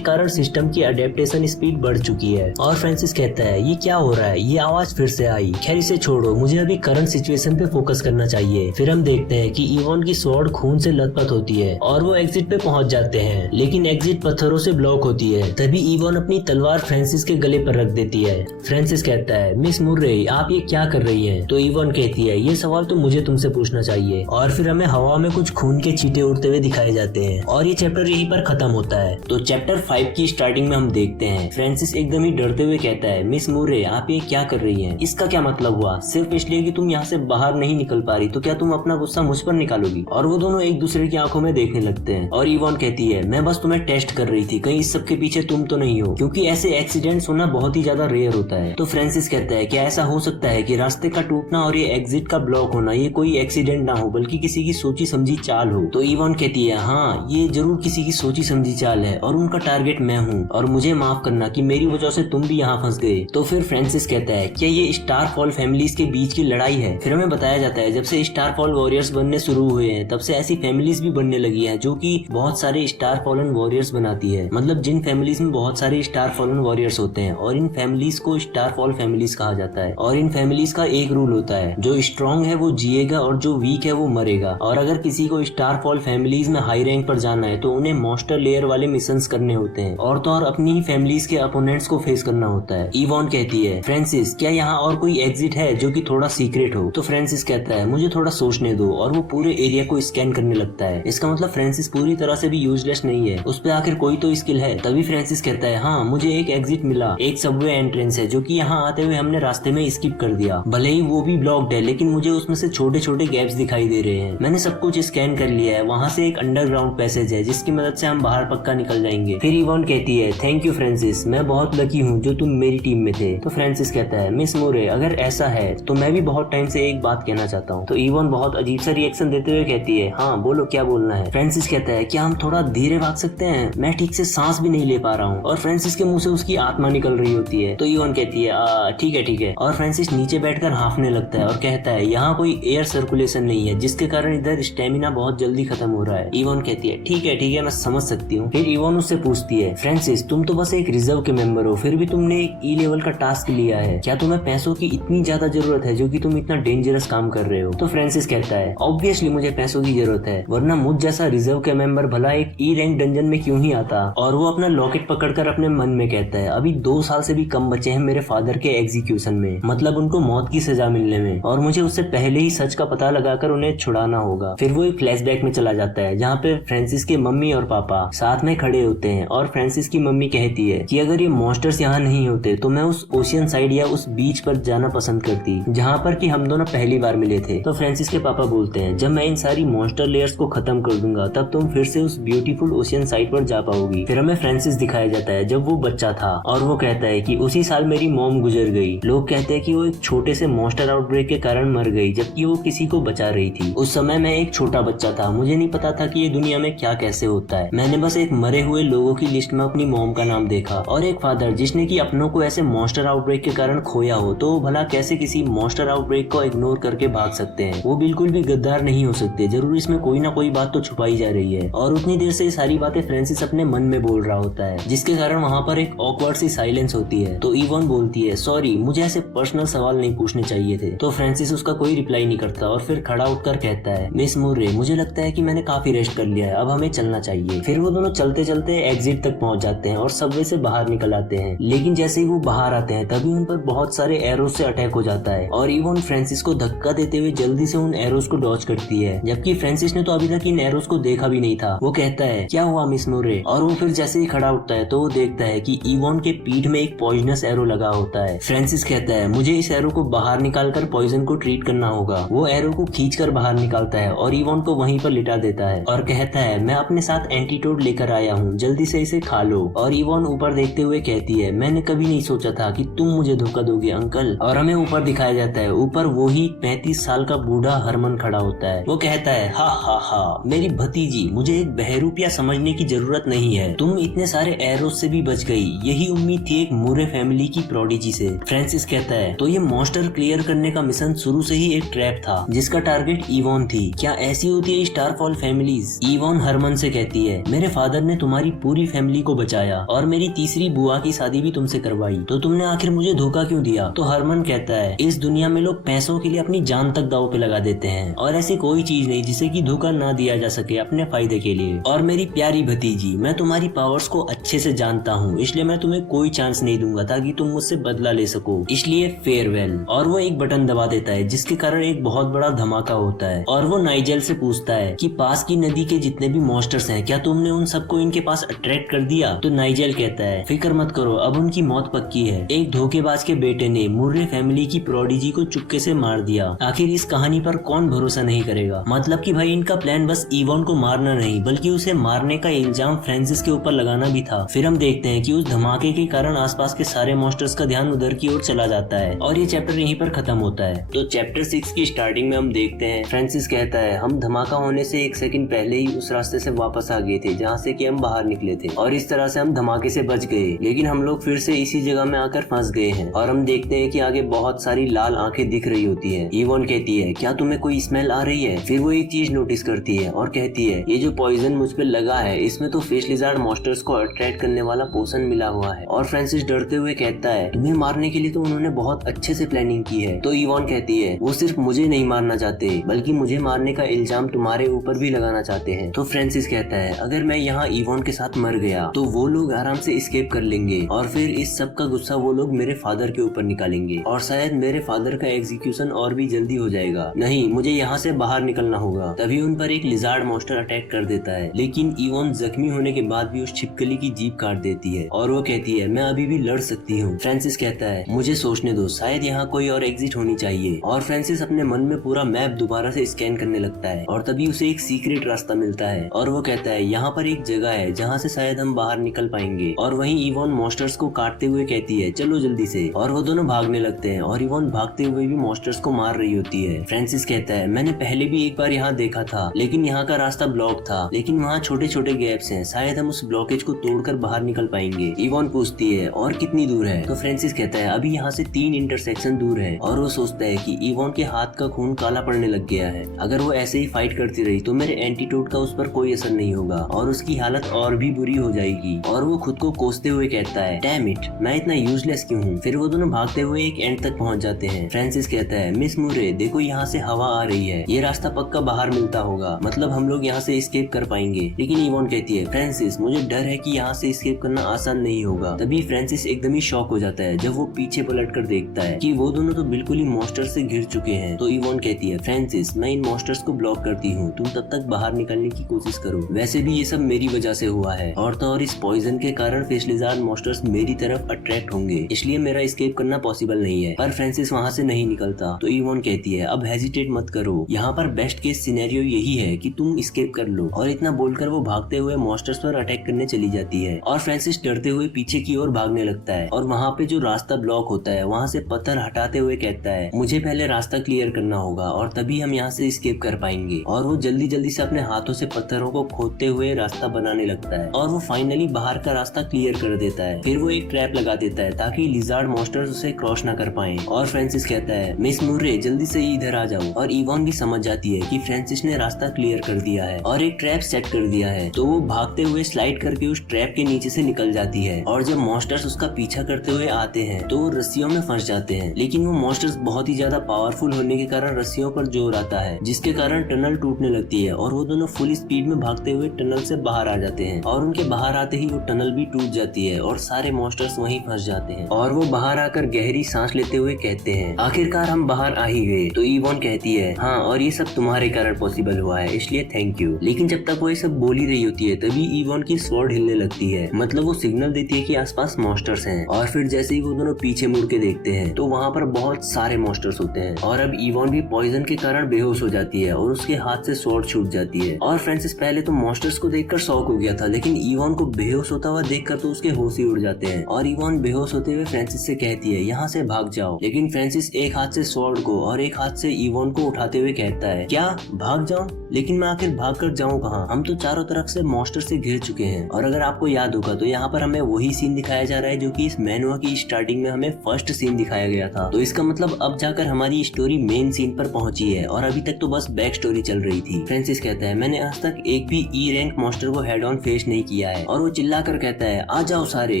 कारण सिस्टम की अडेप्टेशन स्पीड बढ़ चुकी है। और फ्रांसिस कहता है ये क्या हो रहा है, ये आवाज फिर से आई, खैर इसे छोड़ो, मुझे अभी करंट सिचुएशन पे फोकस करना चाहिए। फिर हम देखते हैं कि इवॉन की स्वॉर्ड खून से लथपथ होती है और वो एग्जिट पे पहुंच जाते हैं, लेकिन एग्जिट पत्थरों से ब्लॉक होती है। तभी इवॉन अपनी तलवार फ्रांसिस के गले पर रख देती है। फ्रांसिस कहता है मिस मुर्रे आप ये क्या कर रही हैं? तो इवॉन कहती है ये सवाल तो मुझे तुमसे पूछना चाहिए। और फिर हमें हवा में कुछ खून के छींटे उड़ते हुए दिखाए जाते हैं और ये चैप्टर यहीं पर खत्म होता है। तो चैप्टर 5 की स्टार्टिंग में हम देखते हैं फ्रांसिस एकदम ही डरते हुए कहता है मिस मुर्रे आप ये क्या कर रही हैं? इसका क्या मतलब हुआ? सिर्फ इसलिए कि तुम यहाँ से बाहर नहीं निकल पा रही तो क्या तुम अपना गुस्सा मुझ पर निकालोगी? और वो दोनों एक दूसरे की आंखों में देखने लगते हैं और इवॉन कहती है मैं बस तुम्हें टेस्ट कर रही थी, कहीं इस सब के पीछे तुम तो नहीं हो, क्योंकि ऐसे एक्सीडेंट्स होना बहुत ही ज्यादा रेयर होता है। तो फ्रांसिस कहता है क्या ऐसा हो सकता है कि रास्ते का टूटना और ये एग्जिट का ब्लॉक होना ये कोई एक्सीडेंट ना हो बल्कि किसी की सोची समझी चाल हो? तो इवॉन कहती है हाँ ये जरूर किसी की सोची समझी चाल है और उनका टारगेट मैं हूँ और मुझे माफ करना कि मेरी वजह से तुम भी यहाँ फंस गए। तो फिर फ्रांसिस कहता है क्या ये स्टारफॉल फैमिलीज के बीच की लड़ाई है? फिर हमें बताया जाता है जब से स्टारफॉल वॉरियर्स बनने शुरू हुए हैं तब से ऐसी फैमिलीज भी बनने लगी हैं जो कि बहुत सारे स्टारफॉलन वॉरियर्स बनाती है। मतलब जिन फैमिलीज में बहुत सारे स्टारफॉलन वॉरियर्स होते हैं और इन फैमिलीज को स्टारफॉल फैमिलीज कहा जाता है। और इन फैमिलीज का एक रूल होता है जो स्ट्रॉन्ग है वो जिएगा और जो वीक है वो मरेगा। और अगर किसी को स्टारफॉल फैमिलीज में हाई रैंक पर जाना है तो उन्हें मॉन्स्टर लेयर वाले मिशंस करने होते हैं और तो और अपनी ही फैमिलीज के अपोनेंट्स को फेस करना होता है। इवॉन कहती है फ्रांसिस क्या यहाँ और कोई एग्जिट है जो कि थोड़ा सीक्रेट हो? तो फ्रांसिस कहता है मुझे थोड़ा सोचने दो और वो पूरे एरिया को स्कैन करने लगता है। इसका मतलब फ्रांसिस पूरी तरह से भी यूजलेस नहीं है, उस पे आखिर कोई तो स्किल है। तभी फ्रांसिस कहता है हाँ मुझे एक एग्जिट मिला, एक सबवे एंट्रेंस है जो कि यहाँ आते हुए हमने रास्ते में स्किप कर दिया। भले ही वो भी ब्लॉक्ड है लेकिन मुझे उसमें से छोटे छोटे गैप्स दिखाई दे रहे हैं। मैंने सब कुछ स्कैन कर लिया है, वहाँ से एक अंडरग्राउंड पैसेज है जिसकी मदद से हम बाहर पक्का निकल जाएंगे। फिर इवॉन कहती है थैंक यू फ्रांसिस, मैं बहुत लकी हूँ जो तुम मेरी टीम में थे। तो फ्रांसिस कहता है मिस मोरे अगर ऐसा है तो मैं भी बहुत टाइम से एक बात कहना चाहता हूँ। तो इवॉन बहुत अजीब सा रिएक्शन देते हुए कहती है हाँ बोलो क्या बोलना है? फ्रांसिस कहता है क्या हम थोड़ा धीरे भाग सकते हैं, मैं ठीक से सांस भी नहीं ले पा रहा हूँ। और फ्रांसिस के मुंह से उसकी आत्मा निकल रही होती है। तो इवॉन कहती है ठीक है ठीक है। और फ्रांसिस नीचे बैठकर हांफने लगता है और कहता है यहाँ कोई एयर सर्कुलेशन नहीं है जिसके कारण इधर स्टेमिना बहुत जल्दी खत्म हो रहा है। इवॉन कहती है ठीक है मैं समझ सकती हूँ। फिर इवॉन उससे पूछती है फ्रांसिस तुम तो बस एक रिजर्व के मेंबर हो, फिर भी तुमने एक ई लेवल का टास्क लिया है, क्या तुम्हें पैसों की इतनी ज्यादा जरूरत है जो कि तुम इतना डेंजरस काम कर रहे हो? तो फ्रांसिस कहता है ऑब्वियसली मुझे पैसों की जरूरत है, वरना मुझ जैसा रिजर्व के मेंबर भला एक ई रैंक डंजन में क्यों ही आता? और वो अपना लॉकेट पकड़कर अपने मन में कहता है अभी 2 साल से भी कम बचे हैं मेरे फादर के एग्जीक्यूशन में, मतलब उनको मौत की सजा मिलने में, और मुझे उससे पहले ही सच का पता लगाकर उन्हें छुड़ाना होगा। फिर वो एक फ्लैशबैक में चला जाता है जहाँ पे फ्रांसिस के मम्मी और पापा साथ में खड़े होते हैं और फ्रांसिस की मम्मी कहती है कि अगर ये मॉन्स्टर्स यहाँ नहीं होते तो मैं उस ओशियन साइड या उस बीच पर जाना पसंद करती जहाँ पर कि हम दोनों पहली बार मिले थे। तो फ्रांसिस के पापा बोलते हैं जब मैं इन सारी मॉन्स्टर लेयर्स को खत्म कर दूंगा तब तुम फिर से उस ब्यूटीफुल ओशियन साइड पर जा पाओगी। फिर हमें फ्रांसिस दिखाया जाता है जब वो बच्चा था और वो कहता है कि उसी साल मेरी मॉम गुजर गई। लोग कहते हैं कि वो एक छोटे से मॉन्स्टर आउटब्रेक के कारण मर गई जबकि वो किसी को बचा रही थी। उस समय मैं एक छोटा बच्चा था, मुझे नहीं पता था कि ये दुनिया में क्या कैसे होता है। मैंने बस एक मरे हुए लोगों की लिस्ट में अपनी मॉम का नाम देखा और एक फादर जिसने कि अपनों को ऐसे मॉन्स्टर आउटब्रेक के कारण खोया हो तो भला कैसे किसी मॉन्स्टर आउटब्रेक को इग्नोर करके भाग सकते हैं? वो बिल्कुल भी गद्दार नहीं हो सकते, जरूर इसमें कोई ना कोई बात तो छुपाई जा रही है। और उतनी देर से ये सारी बातें फ्रांसिस अपने मन में बोल रहा होता है जिसके कारण वहाँ पर एक ऑकवर्ड सी साइलेंस होती है। तो इवॉन बोलती है सॉरी मुझे ऐसे पर्सनल सवाल नहीं पूछने चाहिए थे। तो फ्रांसिस उसका कोई रिप्लाई नहीं करता और फिर खड़ा उठकर कहता है मिस मुर्रे मुझे लगता है कि मैंने काफी रेस्ट कर लिया है, अब हमें चलना चाहिए। फिर वो दोनों चलते चलते एग्जिट तक पहुंच जाते हैं और सबवे से बाहर निकल आते हैं। लेकिन जैसे ही वो बाहर आते हैं तभी उन पर बहुत सारे एरोज से अटैक हो जाता है और इवॉन फ्रांसिस को धक्का देते हुए जल्दी से उन एरोज को डॉज करती है, जबकि फ्रांसिस ने तो अभी तक इन एरोज को देखा भी नहीं था। वो कहता है क्या हुआ मिस मुर्रे? और वो फिर जैसे ही खड़ा उठता है तो वो देखता है कि इवॉन के पीठ में एक पॉइजनस एरो लगा होता है। फ्रांसिस कहता है मुझे इस एरो को बाहर निकालकर पॉइजन को ट्रीट करना होगा। वो एरो को खींचकर बाहर निकालता है और इवॉन को वहीं पर लिटा देता है और कहता है मैं अपने साथ एंटीटोड लेकर आया हूँ, जल्दी से इसे खा लो। और इवॉन ऊपर देखते हुए कहती है मैंने कभी नहीं सोचा था कि तुम मुझे धोखा दोगे अंकल। और हमें ऊपर दिखाया जाता है ऊपर वो ही 35 साल का बूढ़ा हरमन खड़ा होता है। वो कहता है हा मेरी भतीजी, मुझे एक बहरूपिया समझने की जरूरत नहीं है, तुम इतने सारे एरोज से भी बच गई, यही उम्मीद थी एक मुरे फैमिली की प्रोडिजी से। फ्रांसिस कहता है तो ये मॉन्स्टर क्लियर करने का मिशन शुरू से ही एक ट्रैप था जिसका टारगेट इवॉन थी, क्या ऐसी होती है स्टारफॉल फैमिलीज। इवॉन हरमन से कहती है, मेरे फादर ने तुम्हारी पूरी फैमिली को बचाया और मेरी तीसरी बुआ की शादी भी तुमसे करवाई, तो तुमने आखिर मुझे धोखा क्यों दिया? तो हरमन कहता है, इस दुनिया में लोग पैसों के लिए अपनी जान तक दांव पे लगा देते हैं और ऐसी कोई चीज नहीं जिसे कि धोखा ना दिया जा सके अपने फायदे के लिए। और मेरी प्यारी भतीजी, मैं तुम्हारी पावर्स को अच्छे से जानता हूँ, इसलिए मैं तुम्हें कोई चांस नहीं दूंगा ताकि तुम मुझसे बदला ले सको, इसलिए फेयरवेल। और वो एक बटन दबा देता है जिसके कारण एक बहुत बड़ा धमाका होता है और वो नाइजेल से पूछता है कि पास की नदी के जितने भी मॉन्स्टर्स हैं, क्या तुमने उन सबको इनके पास अट्रैक्ट कर दिया? तो नाइजेल कहता है, फिक्र मत करो, अब उनकी मौत पक्की है। एक धोखेबाज के बेटे ने मुर्रे फैमिली की प्रोडिजी को चुपके से मार दिया। आखिर इस कहानी पर कौन भरोसा नहीं करेगा? मतलब कि भाई इनका प्लान बस इवॉन को मारना नहीं बल्कि उसे मारने का इल्जाम फ्रांसिस के ऊपर लगाना भी था। फिर हम देखते हैं कि उस धमाके के कारण आसपास के सारे मॉन्स्टर्स का ध्यान उधर की ओर चला जाता है और ये चैप्टर यहीं पर खत्म होता है। तो चैप्टर 6 की स्टार्टिंग में हम देखते हैं फ्रांसिस कहता है, हम धमाका होने से 1 सेकंड पहले ही उस रास्ते से वापस आ गए थे जहाँ से कि हम बाहर निकले थे और इस तरह से हम धमाके से बच गए, लेकिन हम लोग फिर से इसी जगह में आकर फंस गए हैं। और हम देखते हैं कि आगे बहुत सारी लाल आंखें दिख रही होती है। इवॉन कहती है, क्या तुम्हें कोई स्मेल आ रही है? फिर वो एक चीज नोटिस करती है और कहती है, ये जो पॉइजन मुझ पे लगा है इसमें तो फिश लिजार्ड मॉन्स्टर्स को अट्रैक्ट करने वाला पोशन मिला हुआ है। और फ्रांसिस डरते हुए कहता है, तुम्हें मारने के लिए तो उन्होंने बहुत अच्छे से प्लानिंग की है। तो इवॉन कहती है, वो सिर्फ मुझे नहीं मारना चाहते बल्कि मुझे मारने का इल्जाम तुम्हारे ऊपर भी लगाना चाहते हैं। तो फ्रांसिस कहता है, अगर मैं यहाँ इवॉन के साथ मर गया तो वो लोग आराम से एस्केप कर लेंगे और फिर इस सब का गुस्सा वो लोग मेरे फादर के ऊपर निकालेंगे और शायद मेरे फादर का एग्जीक्यूशन और भी जल्दी हो जाएगा। नहीं, मुझे यहाँ से बाहर निकलना होगा। तभी उन पर एक लिजार्ड मॉन्स्टर अटैक कर देता है, लेकिन इवॉन जख्मी होने के बाद भी उस छिपकली की जीभ काट देती है और वो कहती है, मैं अभी भी लड़ सकती हूँ। फ्रांसिस कहता है, मुझे सोचने दो, शायद यहाँ कोई और एग्जिट होनी चाहिए। और फ्रांसिस अपने मन में पूरा मैप दोबारा से स्कैन करने लगता है और तभी उसे एक सीक्रेट रास्ता मिलता है और वो कहता है, यहाँ पर एक जगह है जहाँ से शायद हम बाहर निकल पाएंगे। और वहीं इवॉन मॉन्स्टर्स को काटते हुए कहती है, चलो जल्दी से। और वो दोनों भागने लगते हैं और इवॉन भागते हुए भी मॉन्स्टर्स को मार रही होती है। फ्रांसिस कहता है, मैंने पहले भी एक बार यहाँ देखा था लेकिन यहाँ का रास्ता ब्लॉक था, लेकिन वहाँ छोटे छोटे गैप्स हैं, शायद हम उस ब्लॉकेज को तोड़कर बाहर निकल पाएंगे। इवॉन पूछती है, और कितनी दूर है? तो फ्रांसिस कहता है, अभी यहाँ से 3 इंटरसेक्शन दूर है। और वो सोचता है कि इवॉन के हाथ का खून काला पड़ने लग गया है, अगर वो ऐसे ही फाइट करती रही तो मेरे एंटीटोड का उस पर कोई असर नहीं होगा और उसकी हालत और भी बुरी हो जाएगी। और वो खुद को कोसते हुए कहता है, डैम इट, मैं इतना यूजलेस क्यों हूँ? फिर वो दोनों भागते हुए एक एंड तक पहुँच जाते हैं। फ्रांसिस कहता है, मिस मुरे देखो, यहाँ से हवा आ रही है, ये रास्ता पक्का बाहर मिलता होगा, मतलब हम लोग यहाँ से एस्केप कर पाएंगे। लेकिन इवॉन कहती है, फ्रांसिस मुझे डर है कि यहाँ से एस्केप करना आसान नहीं होगा। तभी फ्रांसिस एकदम ही शॉक हो जाता है जब वो पीछे पलट कर देखता है कि वो दोनों तो बिल्कुल ही मॉन्स्टर से घिर चुके हैं। तो इवॉन कहती है, फ्रांसिस मैं इन मॉन्स्टर्स को ब्लॉक करती हूँ, तुम तब तक बाहर निकलने की कोशिश करो, वैसे भी ये सब मेरी वजह से हुआ है और तो और इस पॉइजन के कारण फिश लिजार्ड मॉन्स्टर्स मेरी तरफ अट्रैक्ट होंगे, इसलिए मेरा एस्केप करना पॉसिबल नहीं है। पर फ्रांसिस वहाँ से नहीं निकलता। तो इवॉन कहती है, अब हेजिटेट मत करो, यहाँ पर बेस्ट केस सिनेरियो यही है कि तुम एस्केप कर लो। और इतना बोलकर वो भागते हुए मॉन्स्टर्स पर अटैक करने चली जाती है और फ्रांसिस डरते हुए पीछे की ओर भागने लगता है और वहाँ पे जो रास्ता ब्लॉक होता है वहाँ से पत्थर हटाते हुए कहता है, मुझे पहले रास्ता क्लियर करना होगा और तभी हम यहाँ से एस्केप कर पाएंगे। और वो जल्दी जल्दी से अपने हाथों से पत्थरों को खोदते हुए रास्ता बनाने लगता है और वो फाइनली बाहर का रास्ता क्लियर कर देता है। फिर वो एक ट्रैप लगा देता है ताकि लिजार्ड मॉन्स्टर्स उसे क्रॉस ना कर पाए। और फ्रांसिस कहता है, मिस मुर्रे जल्दी से इधर आ जाओ। और इवॉन भी समझ जाती है कि फ्रांसिस ने रास्ता क्लियर कर दिया है और एक ट्रैप सेट कर दिया है। तो वो भागते हुए स्लाइड करके उस ट्रैप के नीचे से निकल जाती है और जब मॉन्स्टर्स उसका पीछा करते हुए आते हैं तो वो रस्सियों में फंस जाते हैं। लेकिन वो मॉन्स्टर्स बहुत ही ज्यादा पावरफुल होने के कारण रस्सियों पर जोर आता है, जिसके कारण टनल टूटने लगती है और वो दोनों फुल स्पीड में भागते हुए टनल से बाहर आ जाते हैं। और उनके बाहर आते ही वो टनल भी टूट जाती है और सारे मॉन्स्टर्स वहीं फंस जाते हैं। और वो बाहर आकर गहरी सांस लेते हुए कहते हैं, आखिरकार हम बाहर आ ही गए। तो इवॉन कहती है, हाँ, और ये सब तुम्हारे कारण पॉसिबल हुआ है, इसलिए थैंक यू। लेकिन जब तक वो ये सब बोल ही रही होती है तभी इवॉन की स्वॉर्ड हिलने लगती है, मतलब वो सिग्नल देती है कि आसपास मॉन्स्टर्स हैं। और फिर जैसे ही वो दोनों पीछे मुड़ के देखते हैं तो वहाँ पर बहुत सारे मॉन्स्टर्स होते हैं और अब इवॉन भी पॉइजन के कारण बेहोश हो जाती है और उसके हाथ से स्वॉर्ड छूट जाती है। और फ्रांसिस पहले तो मॉन्स्टर्स को देखकर शॉक हो गया था, लेकिन इवॉन को बेहोश होता हुआ देखकर तो उसके होश ही उड़ जाते हैं। और इवॉन बेहोश होते हुए फ्रांसिस से कहती है, यहाँ से भाग जाओ। लेकिन फ्रांसिस एक हाथ से स्वॉर्ड को और एक हाथ से इवॉन को उठाते हुए कहता है, क्या भाग जाऊं? लेकिन मैं आखिर भाग कर जाऊं कहाँ? हम तो चारों तरफ से मॉन्स्टर से घिर चुके हैं। और अगर आपको याद होगा तो यहाँ पर हमें वही सीन दिखाया जा रहा है जो कि इस मैनुआ की स्टार्टिंग में हमें फर्स्ट सीन दिखाया गया था। तो इसका मतलब अब जाकर हमारी स्टोरी मेन सीन पर पहुंची है और अभी तक तो बस बैक स्टोरी चल रही थी। फ्रांसिस कहता है मैंने आज तक एक भी ई रैंक मॉन्स्टर को हेड ऑन फेस नहीं किया है, और वो चिल्लाकर कहता है आ जाओ सारे,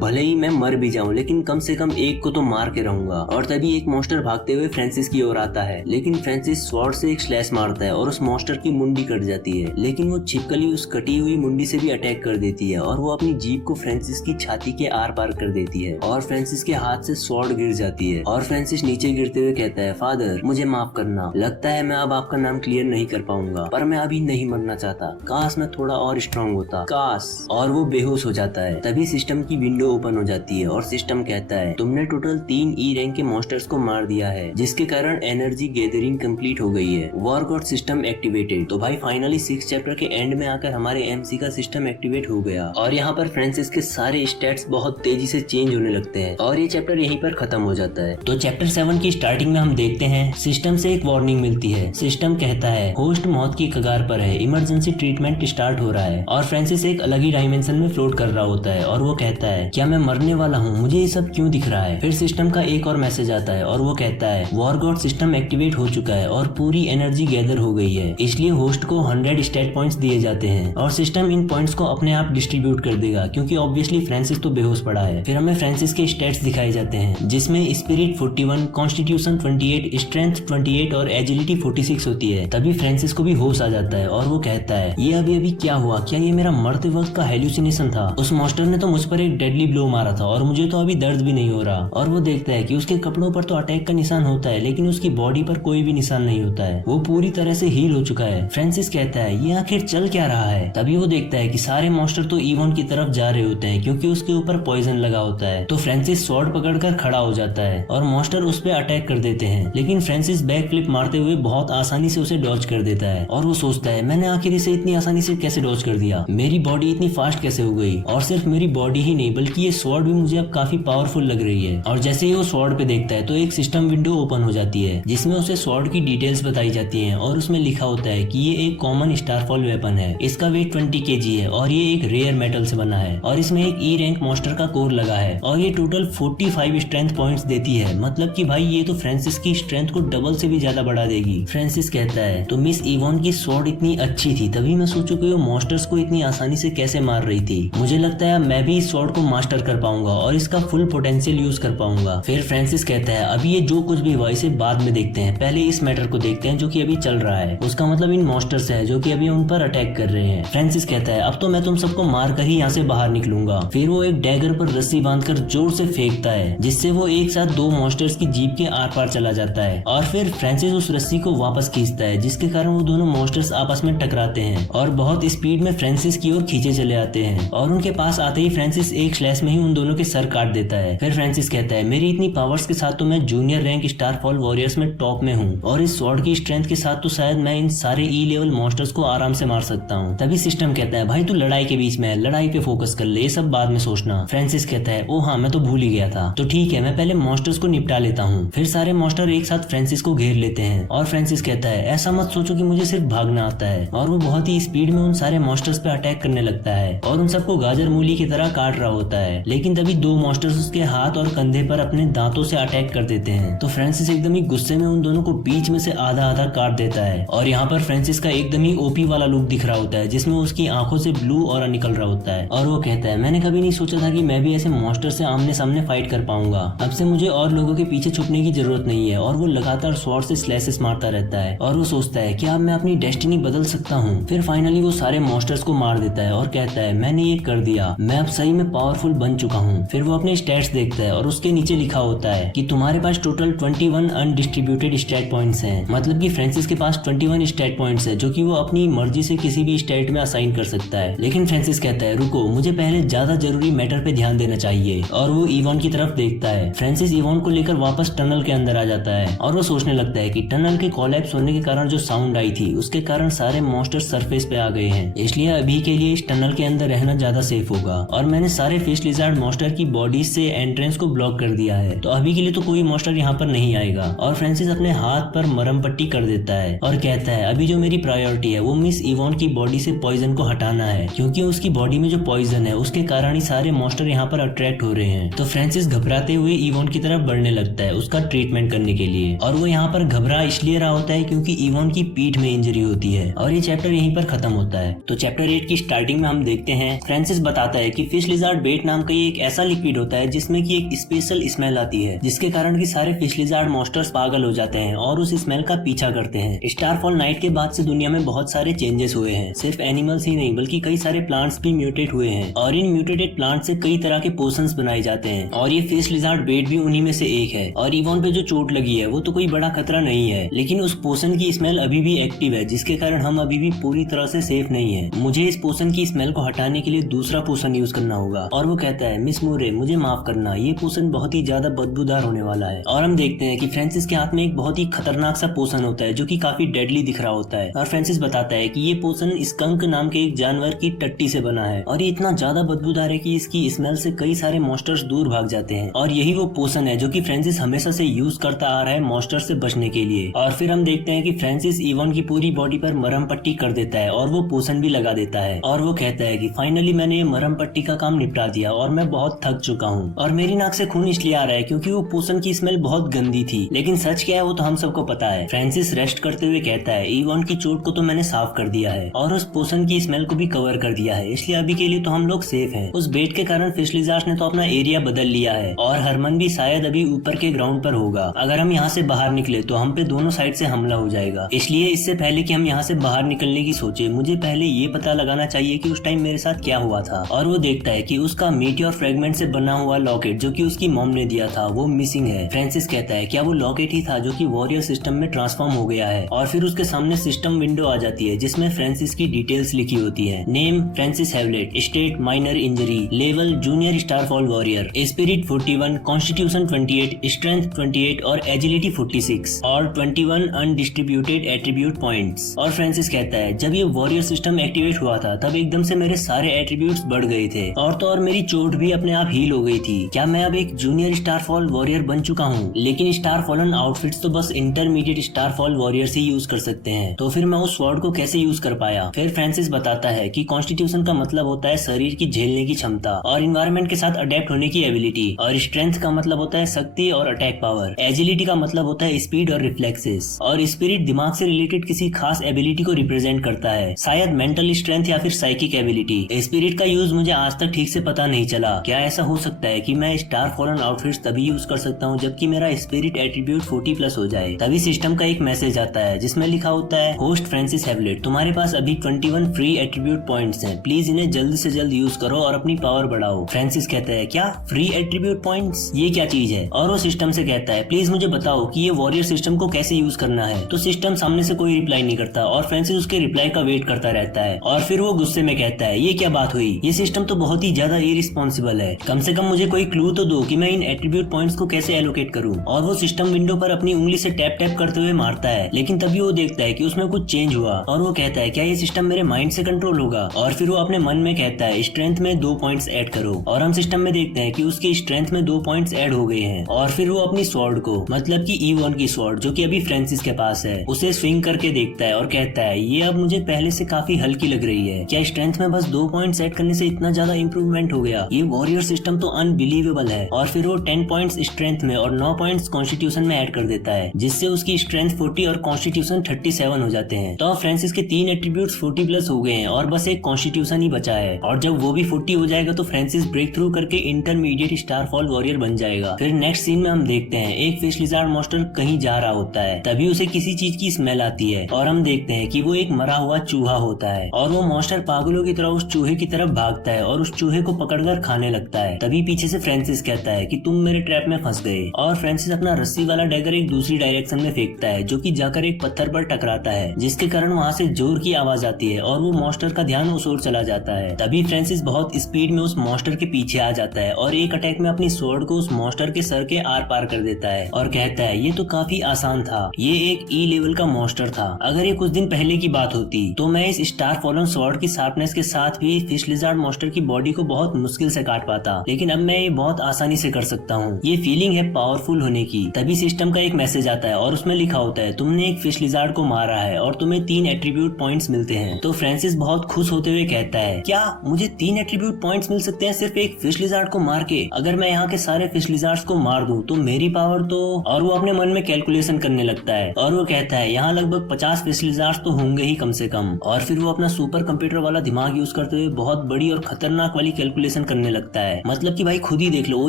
भले ही मैं मर भी जाऊं लेकिन कम से कम एक को तो मार के रहूंगा। और तभी एक मॉन्स्टर भागते हुए फ्रांसिस की ओर आता है, लेकिन फ्रांसिस स्वॉर्ड से एक स्लैश मारता है और उस मॉन्स्टर की मुंडी कट जाती है, लेकिन वो छिपकली उस कटी हुई मुंडी से भी अटैक कर देती है और वो अपनी जीभ को फ्रांसिस की छाती के आर पार कर देती है और फ्रांसिस के हाथ से स्वॉर्ड गिर जाती है। और फ्रांसिस नीचे गिरते हुए कहता है फादर मुझे माफ करना, लगता है मैं अब आपका नाम क्लियर नहीं कर पाऊंगा, पर मैं अभी नहीं मरना चाहता, काश मैं थोड़ा और स्ट्रांग होता, काश। और वो बेहोश हो जाता है। तभी सिस्टम की विंडो ओपन हो जाती है और सिस्टम कहता है तुमने टोटल 3 ई रैंक के मॉन्स्टर्स को मार दिया है, जिसके कारण एनर्जी गैदरिंग कंप्लीट हो गई है। War God system activated. तो भाई फाइनली 6 चैप्टर के एंड में आकर हमारे एमसी का सिस्टम एक्टिवेट हो गया और यहाँ पर फ्रांसिस के सारे स्टैट्स बहुत तेजी से चेंज होने लगते हैं और ये चैप्टर यहीं पर खत्म हो जाता है। तो चैप्टर 7 की स्टार्टिंग में हम देखते हैं सिस्टम से एक वार्निंग मिलती है। सिस्टम कहता है होस्ट मौत की कगार पर है, इमरजेंसी ट्रीटमेंट स्टार्ट हो रहा है। और फ्रांसिस एक अलग ही डायमेंशन में फ्लोट कर रहा होता है और वो कहता है क्या मैं मरने वाला हूँ, मुझे ये सब क्यों दिख रहा है। फिर सिस्टम का एक और मैसेज आता है और वो कहता है वॉर गॉड सिस्टम एक्टिवेट हो चुका है और पूरी एनर्जी गैदर हो गई है, इसलिए होस्ट को 100 स्टैट पॉइंट्स दिए जाते हैं और सिस्टम इन पॉइंट्स को अपने आप डिस्ट्रीब्यूट कर देगा, क्योंकि ऑब्वियसली फ्रांसिस तो बेहोश पड़ा है। फिर हमें फ्रांसिस के स्टैट्स दिखाए जाते हैं, जिसमें स्पिरिट 41, कॉन्स्टिट्यूशन 28, स्ट्रेंथ 28 और एजिलिटी 46 होती है। तभी फ्रांसिस को भी होश आ जाता है और वो कहता है ये अभी क्या हुआ, क्या ये मेरा मरते वक्त का हेल्यूसिनेशन था। उस मॉन्स्टर ने तो मुझ पर एक डेडली ब्लो मारा था और मुझे तो अभी दर्द भी नहीं हो रहा। और वो देखता है कि उसके कपड़ों पर तो अटैक का निशान होता है, लेकिन उसकी बॉडी पर कोई भी निशान नहीं होता है, वो पूरी तरह से हील हो चुका है। फ्रांसिस कहता है ये आखिर चल क्या रहा है। तभी वो देखता है कि सारे मॉन्स्टर तो इवॉन की तरफ जा रहे होते हैं, क्योंकि उसके ऊपर पॉइजन लगा होता है। तो फ्रांसिस स्वॉर्ड पकड़कर खड़ा हो जाता है और मॉन्स्टर उस पर अटैक कर देते हैं, लेकिन फ्रांसिस बैक फ्लिप मारते हुए बहुत आसानी से उसे डॉज कर देता है। और वो सोचता है मैंने आखिर इसे इतनी आसानी से कैसे डॉज कर दिया, मेरी बॉडी इतनी फास्ट कैसे हो गई। और सिर्फ मेरी बॉडी ही नहीं बल्कि ये स्वॉर्ड भी मुझे अब काफी पावरफुल लग रही है। और जैसे ही वो स्वॉर्ड पे देखता है तो एक सिस्टम विंडो ओपन हो जाती है, जिसमें उसे स्वॉर्ड की डिटेल्स बताई जाती हैं और उसमें लिखा होता है कि ये एक कॉमन स्टारफॉल वेपन है, इसका वेट 20 kg है और ये एक रेयर मेटल से बना है और इसमें एक ई रैंक मॉन्स्टर का कोर लगा है और ये टोटल 45 स्ट्रेंथ पॉइंट्स देती है। मतलब कि भाई ये तो फ्रांसिस की स्ट्रेंथ को डबल से भी ज्यादा बढ़ा देगी। फ्रांसिस कहता है तो मिस इवॉन की स्वॉर्ड इतनी अच्छी थी, तभी मैं सोचूं कि वो मॉन्स्टर्स को इतनी आसानी से कैसे मार रही थी। मुझे लगता है मैं भी इस स्वॉर्ड को मास्टर कर पाऊंगा और इसका फुल पोटेंशियल यूज कर पाऊंगा। फिर फ्रांसिस कहता है अभी ये जो कुछ भी हुआ इसे बाद में देखते हैं, पहले इस मैटर को देखते हैं जो कि अभी चल रहा है। उसका मतलब इन मॉन्स्टर्स है जो कि अभी उन पर अटैक कर रहे हैं। फ्रांसिस कहता है अब तो मैं तुम सबको मार कर ही यहाँ से बाहर निकलूंगा। फिर वो एक डैगर पर रस्सी बांधकर जोर से फेंकता है, जिससे वो एक साथ 2 मॉन्स्टर्स की जीभ के आर पार चला जाता है और फिर फ्रांसिस उस रस्सी को वापस खींचता है, जिसके कारण वो दोनों मॉन्स्टर्स आपस में टकराते हैं और बहुत स्पीड में फ्रांसिस की ओर खींचे चले आते हैं। और उनके पास आते ही फ्रांसिस एक स्लैश में ही उन दोनों के सर काट देता है। फिर फ्रांसिस कहता है मेरी इतनी पावर्स के साथ तो मैं जूनियर रैंक स्टारफॉल वॉरियर्स में टॉप में हूँ और इस स्वॉर्ड की स्ट्रेंथ के साथ तो शायद मैं इन सारे ई लेवल मॉन्स्टर्स को आराम से मार सकता हूँ। तभी सिस्टम कहता है भाई तू लड़ाई के बीच में है, लड़ाई पे फोकस कर ले, ये सब बाद में सोचना। फ्रांसिस कहता है ओ हाँ मैं तो भूल ही गया था, तो ठीक है मैं पहले मॉन्स्टर्स को निपटा लेता हूँ। फिर सारे मॉन्स्टर एक साथ फ्रांसिस को घेर लेते हैं और फ्रांसिस कहता है ऐसा मत सोचो कि मुझे सिर्फ भागना आता है। और वो बहुत ही स्पीड में उन सारे मॉन्स्टर्स पे अटैक करने लगता है और उन सबको गाजर मूली की तरह काट रहा होता है। लेकिन तभी 2 मॉन्स्टर्स उसके हाथ और कंधे पर अपने दांतों से अटैक कर देते हैं। तो फ्रांसिस एकदम ही गुस्से में उन दोनों को बीच में से आधा आधा काट देता है और यहाँ पर फ्रांसिस का एकदम ही ओपी वाला लुक दिख रहा होता है, जिसमें उसकी आंखों से ब्लू ऑरा निकल रहा होता है। और वो कहता है मैंने कभी नहीं सोचा था कि मैं भी ऐसे मॉन्स्टर से आमने सामने फाइट कर पाऊंगा। अब से मुझे और लोगों के पीछे छुपने की जरूरत नहीं है। और वो लगातार स्वॉर्ड से स्लैशेस मारता रहता है और वो सोचता है कि अब मैं अपनी डेस्टिनी बदल सकता हूँ। फिर फाइनली वो सारे मॉन्स्टर्स को मार देता है और कहता है मैंने ये कर दिया, मैं अब सही में पावरफुल बन चुका हूँ। फिर वो अपने स्टैट्स देखता है और उसके नीचे लिखा होता है कि तुम्हारे पास टोटल 21 अनडिस्ट्रीब्यूटेड स्टैट पॉइंट्स हैं। मतलब कि फ्रांसिस के पास 21 स्टैट पॉइंट्स है जो कि वो अपनी मर्जी से किसी भी स्टैट में असाइन कर सकता है। लेकिन फ्रांसिस कहता है रुको, मुझे पहले ज्यादा जरूरी मैटर पे ध्यान देना चाहिए। और वो इवॉन की तरफ देखता है। फ्रांसिस इवॉन को लेकर वापस टनल के अंदर आ जाता है और वो सोचने लगता है कि टनल के कोलैप्स होने के कारण जो साउंड आई थी उसके कारण सारे मॉन्स्टर सरफेस पे आ गए हैं, इसलिए अभी के लिए इस टनल के अंदर रहना ज्यादा सेफ होगा। और मैंने सारे फिश लिजार्ड मॉन्स्टर की बॉडीज से एंट्रेंस को ब्लॉक कर दिया है, तो अभी के लिए तो कोई मॉन्स्टर यहाँ पर नहीं आएगा। और फ्रांसिस अपने हाथ पर मरहम पट्टी कर देता है और कहता है अभी जो मेरी प्रायोरिटी है वो मिस इवॉन की बॉडी से पॉइजन को हटाना है, क्योंकि उसकी बॉडी में जो पॉइजन है उसके कारण ही सारे मॉन्स्टर यहाँ पर अट्रैक्ट हो रहे हैं। तो फ्रांसिस घबराते हुए इवॉन की तरफ बढ़ने लगता है उसका ट्रीटमेंट करने के लिए। और वो यहाँ पर घबरा इसलिए रहा होता है क्योंकि इवॉन की पीठ में इंजरी होती है और ये चैप्टर यहीं पर खत्म होता है। तो चैप्टर 8 की स्टार्टिंग में हम देखते हैं फ्रांसिस बताता है कि फिश लिजार्ड बेट नाम का ये एक ऐसा लिक्विड होता है जिसमें की एक स्पेशल स्मेल आती है, जिसके कारण की सारे फिश लिजार्ड मॉन्स्टर्स पागल हो जाते हैं और उस स्मेल का पीछा करते हैं। स्टारफॉल नाइट के बाद से दुनिया में बहुत सारे चेंजेस हुए हैं, सिर्फ एनिमल्स ही नहीं बल्कि कई सारे प्लांट्स भी म्यूटेट हुए हैं और इन म्यूटेटेड प्लांट से कई तरह के पोशंस बनाए जाते हैं और ये फिश लिजार्ड बेट भी उन्हीं में से एक है। और इवॉन पे जो चोट लगी है वो तो कोई बड़ा खतरा नहीं है, लेकिन उस पोशन की स्मेल अभी भी एक्टिव है, जिसके कारण हम अभी भी पूरी तरह से सेफ नहीं है। मुझे इस पोशन की स्मेल को हटाने के लिए दूसरा पोशन यूज करना होगा। और वो कहता है मिस मोरे मुझे माफ करना, ये पोशन बहुत ही ज्यादा बदबूदार होने वाला है। और हम देखते हैं कि फ्रांसिस के हाथ में एक बहुत ही खतरनाक सा पोशन होता है जो कि काफी डेडली दिख रहा होता है। और फ्रांसिस बताता है कि ये पोशन स्कंक नाम के एक जानवर की टट्टी से बना है और ये इतना ज्यादा बदबूदार है कि इसकी स्मेल से कई सारे मॉन्स्टर्स दूर भाग जाते हैं। और यही वो पोशन है जो कि फ्रांसिस हमेशा से यूज करता आ रहा है मॉन्स्टर से बचने के लिए। और फिर हम देखते हैं कि फ्रांसिस इवॉन की पूरी बॉडी पर मरहम पट्टी कर देता है और वो पोशन भी लगा देता है और वो कहता है कि फाइनली मैंने ये मरहम पट्टी का काम निपटा दिया और मैं बहुत थक चुका हूँ। और मेरी नाक से खून इसलिए आ रहा है क्योंकि वो पोशन की स्मेल बहुत गंदी थी, लेकिन सच क्या है वो तो हम सबको पता है। फ्रांसिस रेस्ट करते हुए कहता है इवॉन की चोट को तो मैंने साफ कर दिया है और उस पोशन की स्मेल को भी कवर कर दिया है, इसलिए अभी के लिए तो हम लोग सेफ हैं। उस बेट के कारण फिश लिजार्ड्स ने तो अपना एरिया बदल लिया है और हरमन भी शायद अभी ऊपर के ग्राउंड पर होगा। अगर हम यहाँ से बाहर निकले तो हम पे दोनों साइड से हमला हो जाएगा, इसलिए इससे पहले कि हम यहाँ से बाहर निकलने की सोचे मुझे पहले ये पता लगाना चाहिए कि उस टाइम मेरे साथ क्या हुआ था। और वो देखता है कि उसका मीटियोर फ्रेगमेंट से बना हुआ लॉकेट जो कि उसकी मॉम ने दिया था वो मिसिंग है। फ्रांसिस कहता है क्या वो लॉकेट ही था जो कि वॉरियर सिस्टम में ट्रांसफॉर्म हो गया है। और फिर उसके सामने सिस्टम विंडो आ जाती है जिसमें फ्रांसिस की डिटेल्स लिखी होती है। Name Francis Hewlett, state minor injury, level junior Starfall warrior, spirit 41, constitution 28, strength 28 और एजिलिटी 46 और 21 अनडिस्ट्रीब्यूटेड एट्रीब्यूट पॉइंट्स। और फ्रांसिस कहता है जब ये वॉरियर सिस्टम एक्टिवेट हुआ था तब एकदम से मेरे सारे एट्रीब्यूट्स बढ़ गए थे और तो और मेरी चोट भी अपने आप हील हो गई थी। क्या मैं अब एक जूनियर स्टारफॉल वॉरियर बन चुका हूँ? लेकिन स्टारफॉलन आउटफिट्स तो बस इंटरमीडिएट स्टारफॉल वॉरियर से यूज कर सकते हैं, तो फिर मैं उस स्वॉर्ड को कैसे यूज कर पाया? फिर फ्रांसिस बताता है कि कॉन्स्टिट्यूशन का मतलब होता है शरीर की झेलने की क्षमता और इन्वायरमेंट के साथ अडेप्ट होने की एबिलिटी, और स्ट्रेंथ का मतलब होता है शक्ति और अटैक पावर, एजिलिटी का मतलब होता है स्पीड और रिफ्लेक्सेस, और स्पिरिट दिमाग से रिलेटेड किसी खास एबिलिटी को रिप्रेजेंट करता है, शायद मेंटल स्ट्रेंथ या फिर साइकिक एबिलिटी। स्पिरिट का यूज मुझे आज तक ठीक से पता नहीं चला। क्या ऐसा हो सकता है कि मैं स्टार फॉलन आउटफिट्स तभी यूज कर सकता हूँ जबकि मेरा स्पिरिट एट्रीब्यूट 40+ हो जाए? तभी सिस्टम का एक मैसेज आता है जिसमें लिखा होता है होस्ट फ्रांसिस हैवलेट, तुम्हारे पास अभी 21 फ्री एट्रीब्यूट पॉइंट्स हैं, प्लीज इन्हें जल्द से जल्द यूज करो और अपनी पावर बढ़ाओ। फ्रांसिस कहता है क्या फ्री एट्रीब्यूट पॉइंट्स, ये क्या चीज है? और वो सिस्टम से कहता है प्लीज मुझे बताओ कि ये वॉरियर सिस्टम को कैसे यूज करना है। तो सिस्टम सामने से कोई रिप्लाई नहीं करता और फ्रांसिस उसके रिप्लाई का वेट करता रहता है और फिर वो गुस्से में कहता है ये क्या बात हुई, ये सिस्टम तो बहुत ही ज्यादा इररिस्पॉन्सिबल है, कम से कम मुझे कोई क्लू तो दो कि मैं इन एट्रीब्यूट पॉइंट्स को कैसे एलोकेट करूं। और वो सिस्टम विंडो पर अपनी उंगली से टैप टैप करते हुए मारता है, लेकिन तभी वो देखता है कि उसमें कुछ चेंज हुआ और वो कहता है क्या ये सिस्टम मेरे माइंड से कंट्रोल होगा? और फिर वो अपने मन में कहता है स्ट्रेंथ में 2 पॉइंट्स ऐड करो, और हम सिस्टम में देखते हैं कि उसकी स्ट्रेंथ में 2 पॉइंट्स ऐड हो गए हैं। और फिर वो अपनी स्वॉर्ड को, मतलब कि इवॉन की स्वॉर्ड जो कि अभी फ्रांसिस के पास है, उसे स्विंग करके देखता है और कहता है ये अब मुझे पहले से काफी हल्की लग रही है। क्या स्ट्रेंथ में बस 2 पॉइंट्स ऐड करने से इतना ज्यादा इंप्रूवमेंट हो गया? ये वॉरियर सिस्टम तो अनबिलीवेबल है। और फिर वो 10 पॉइंट्स स्ट्रेंथ में और 9 पॉइंट्स कॉन्स्टिट्यूशन में ऐड कर देता है, जिससे उसकी स्ट्रेंथ 40 और कॉन्स्टिट्यूशन 37 हो जाते हैं। तो फ्रांसिस के 3 एट्रीब्यूट्स 40+ हो गए हैं और बस एक कॉन्स्टिट्यूशन ही बचा है, और जब वो भी 40 हो जाएगा तो फ्रांसिस ब्रेक थ्रू करके इंटरमीडिएट स्टारफॉल वॉरियर बन जाएगा। फिर नेक्स्ट सीन में हम देखते हैं एक फिश लिजार्ड मॉन्स्टर कहीं जा रहा होता है, तभी उसे किसी चीज की स्मेल आती है और हम देखते हैं कि वो एक मरा हुआ चूहा होता है और वो मॉन्स्टर पागलों की तरह उस चूहे की तरफ भागता है और उस चूहे को पकड़कर खाने लगता है। तभी पीछे से फ्रांसिस कहता है कि तुम मेरे ट्रैप में फंस गए, और फ्रांसिस अपना रस्सी वाला डैगर एक दूसरी डायरेक्शन में फेंकता है जो कि जाकर एक पत्थर पर टकराता है, जिसके कारण वहाँ से जोर की आवाज आती है और वो मॉन्स्टर का ध्यान उस ओर चला जाता है। तभी फ्रांसिस बहुत स्पीड में उस मॉन्स्टर के पीछे आ जाता है और एक अटैक में अपनी स्वॉर्ड को उस मॉन्स्टर के सर के आर पार कर देता है और कहता है ये तो काफी आसान था, ये एक ई लेवल का मॉन्स्टर था, अगर ये कुछ दिन पहले की बात होती तो मैं इस स्टार फॉलन स्वॉर्ड की शार्पनेस के साथ भी फिश लिजार्ड मॉन्स्टर की बॉडी को बहुत मुश्किल से काट पाता, लेकिन अब मैं ये बहुत आसानी से कर सकता हूँ। ये फीलिंग है पावरफुल होने की। तभी सिस्टम का एक मैसेज आता है और उसमें लिखा होता है तुमने एक फिश लिजार्ड को मारा है और तुम्हें 3 एट्रीब्यूट पॉइंट्स मिलते हैं। तो फ्रांसिस बहुत खुश होते हुए कहता है क्या मुझे 3 एट्रीब्यूट पॉइंट्स मिल सकते हैं सिर्फ एक फिश लिजार्ड को मार के? अगर मैं यहाँ के सारे फिश लिजार्ड्स को मार दूं तो मेरी पावर तो, और वो अपने मन में कैलकुलेशन करने लगता है और वो कहता कहता है यहाँ लगभग 50 फिश लिजार्ड्स तो होंगे ही कम से कम। और फिर वो अपना सुपर कंप्यूटर वाला दिमाग यूज करते हुए बहुत बड़ी और खतरनाक वाली कैलकुलेशन करने लगता है। मतलब कि भाई खुद ही देख लो, वो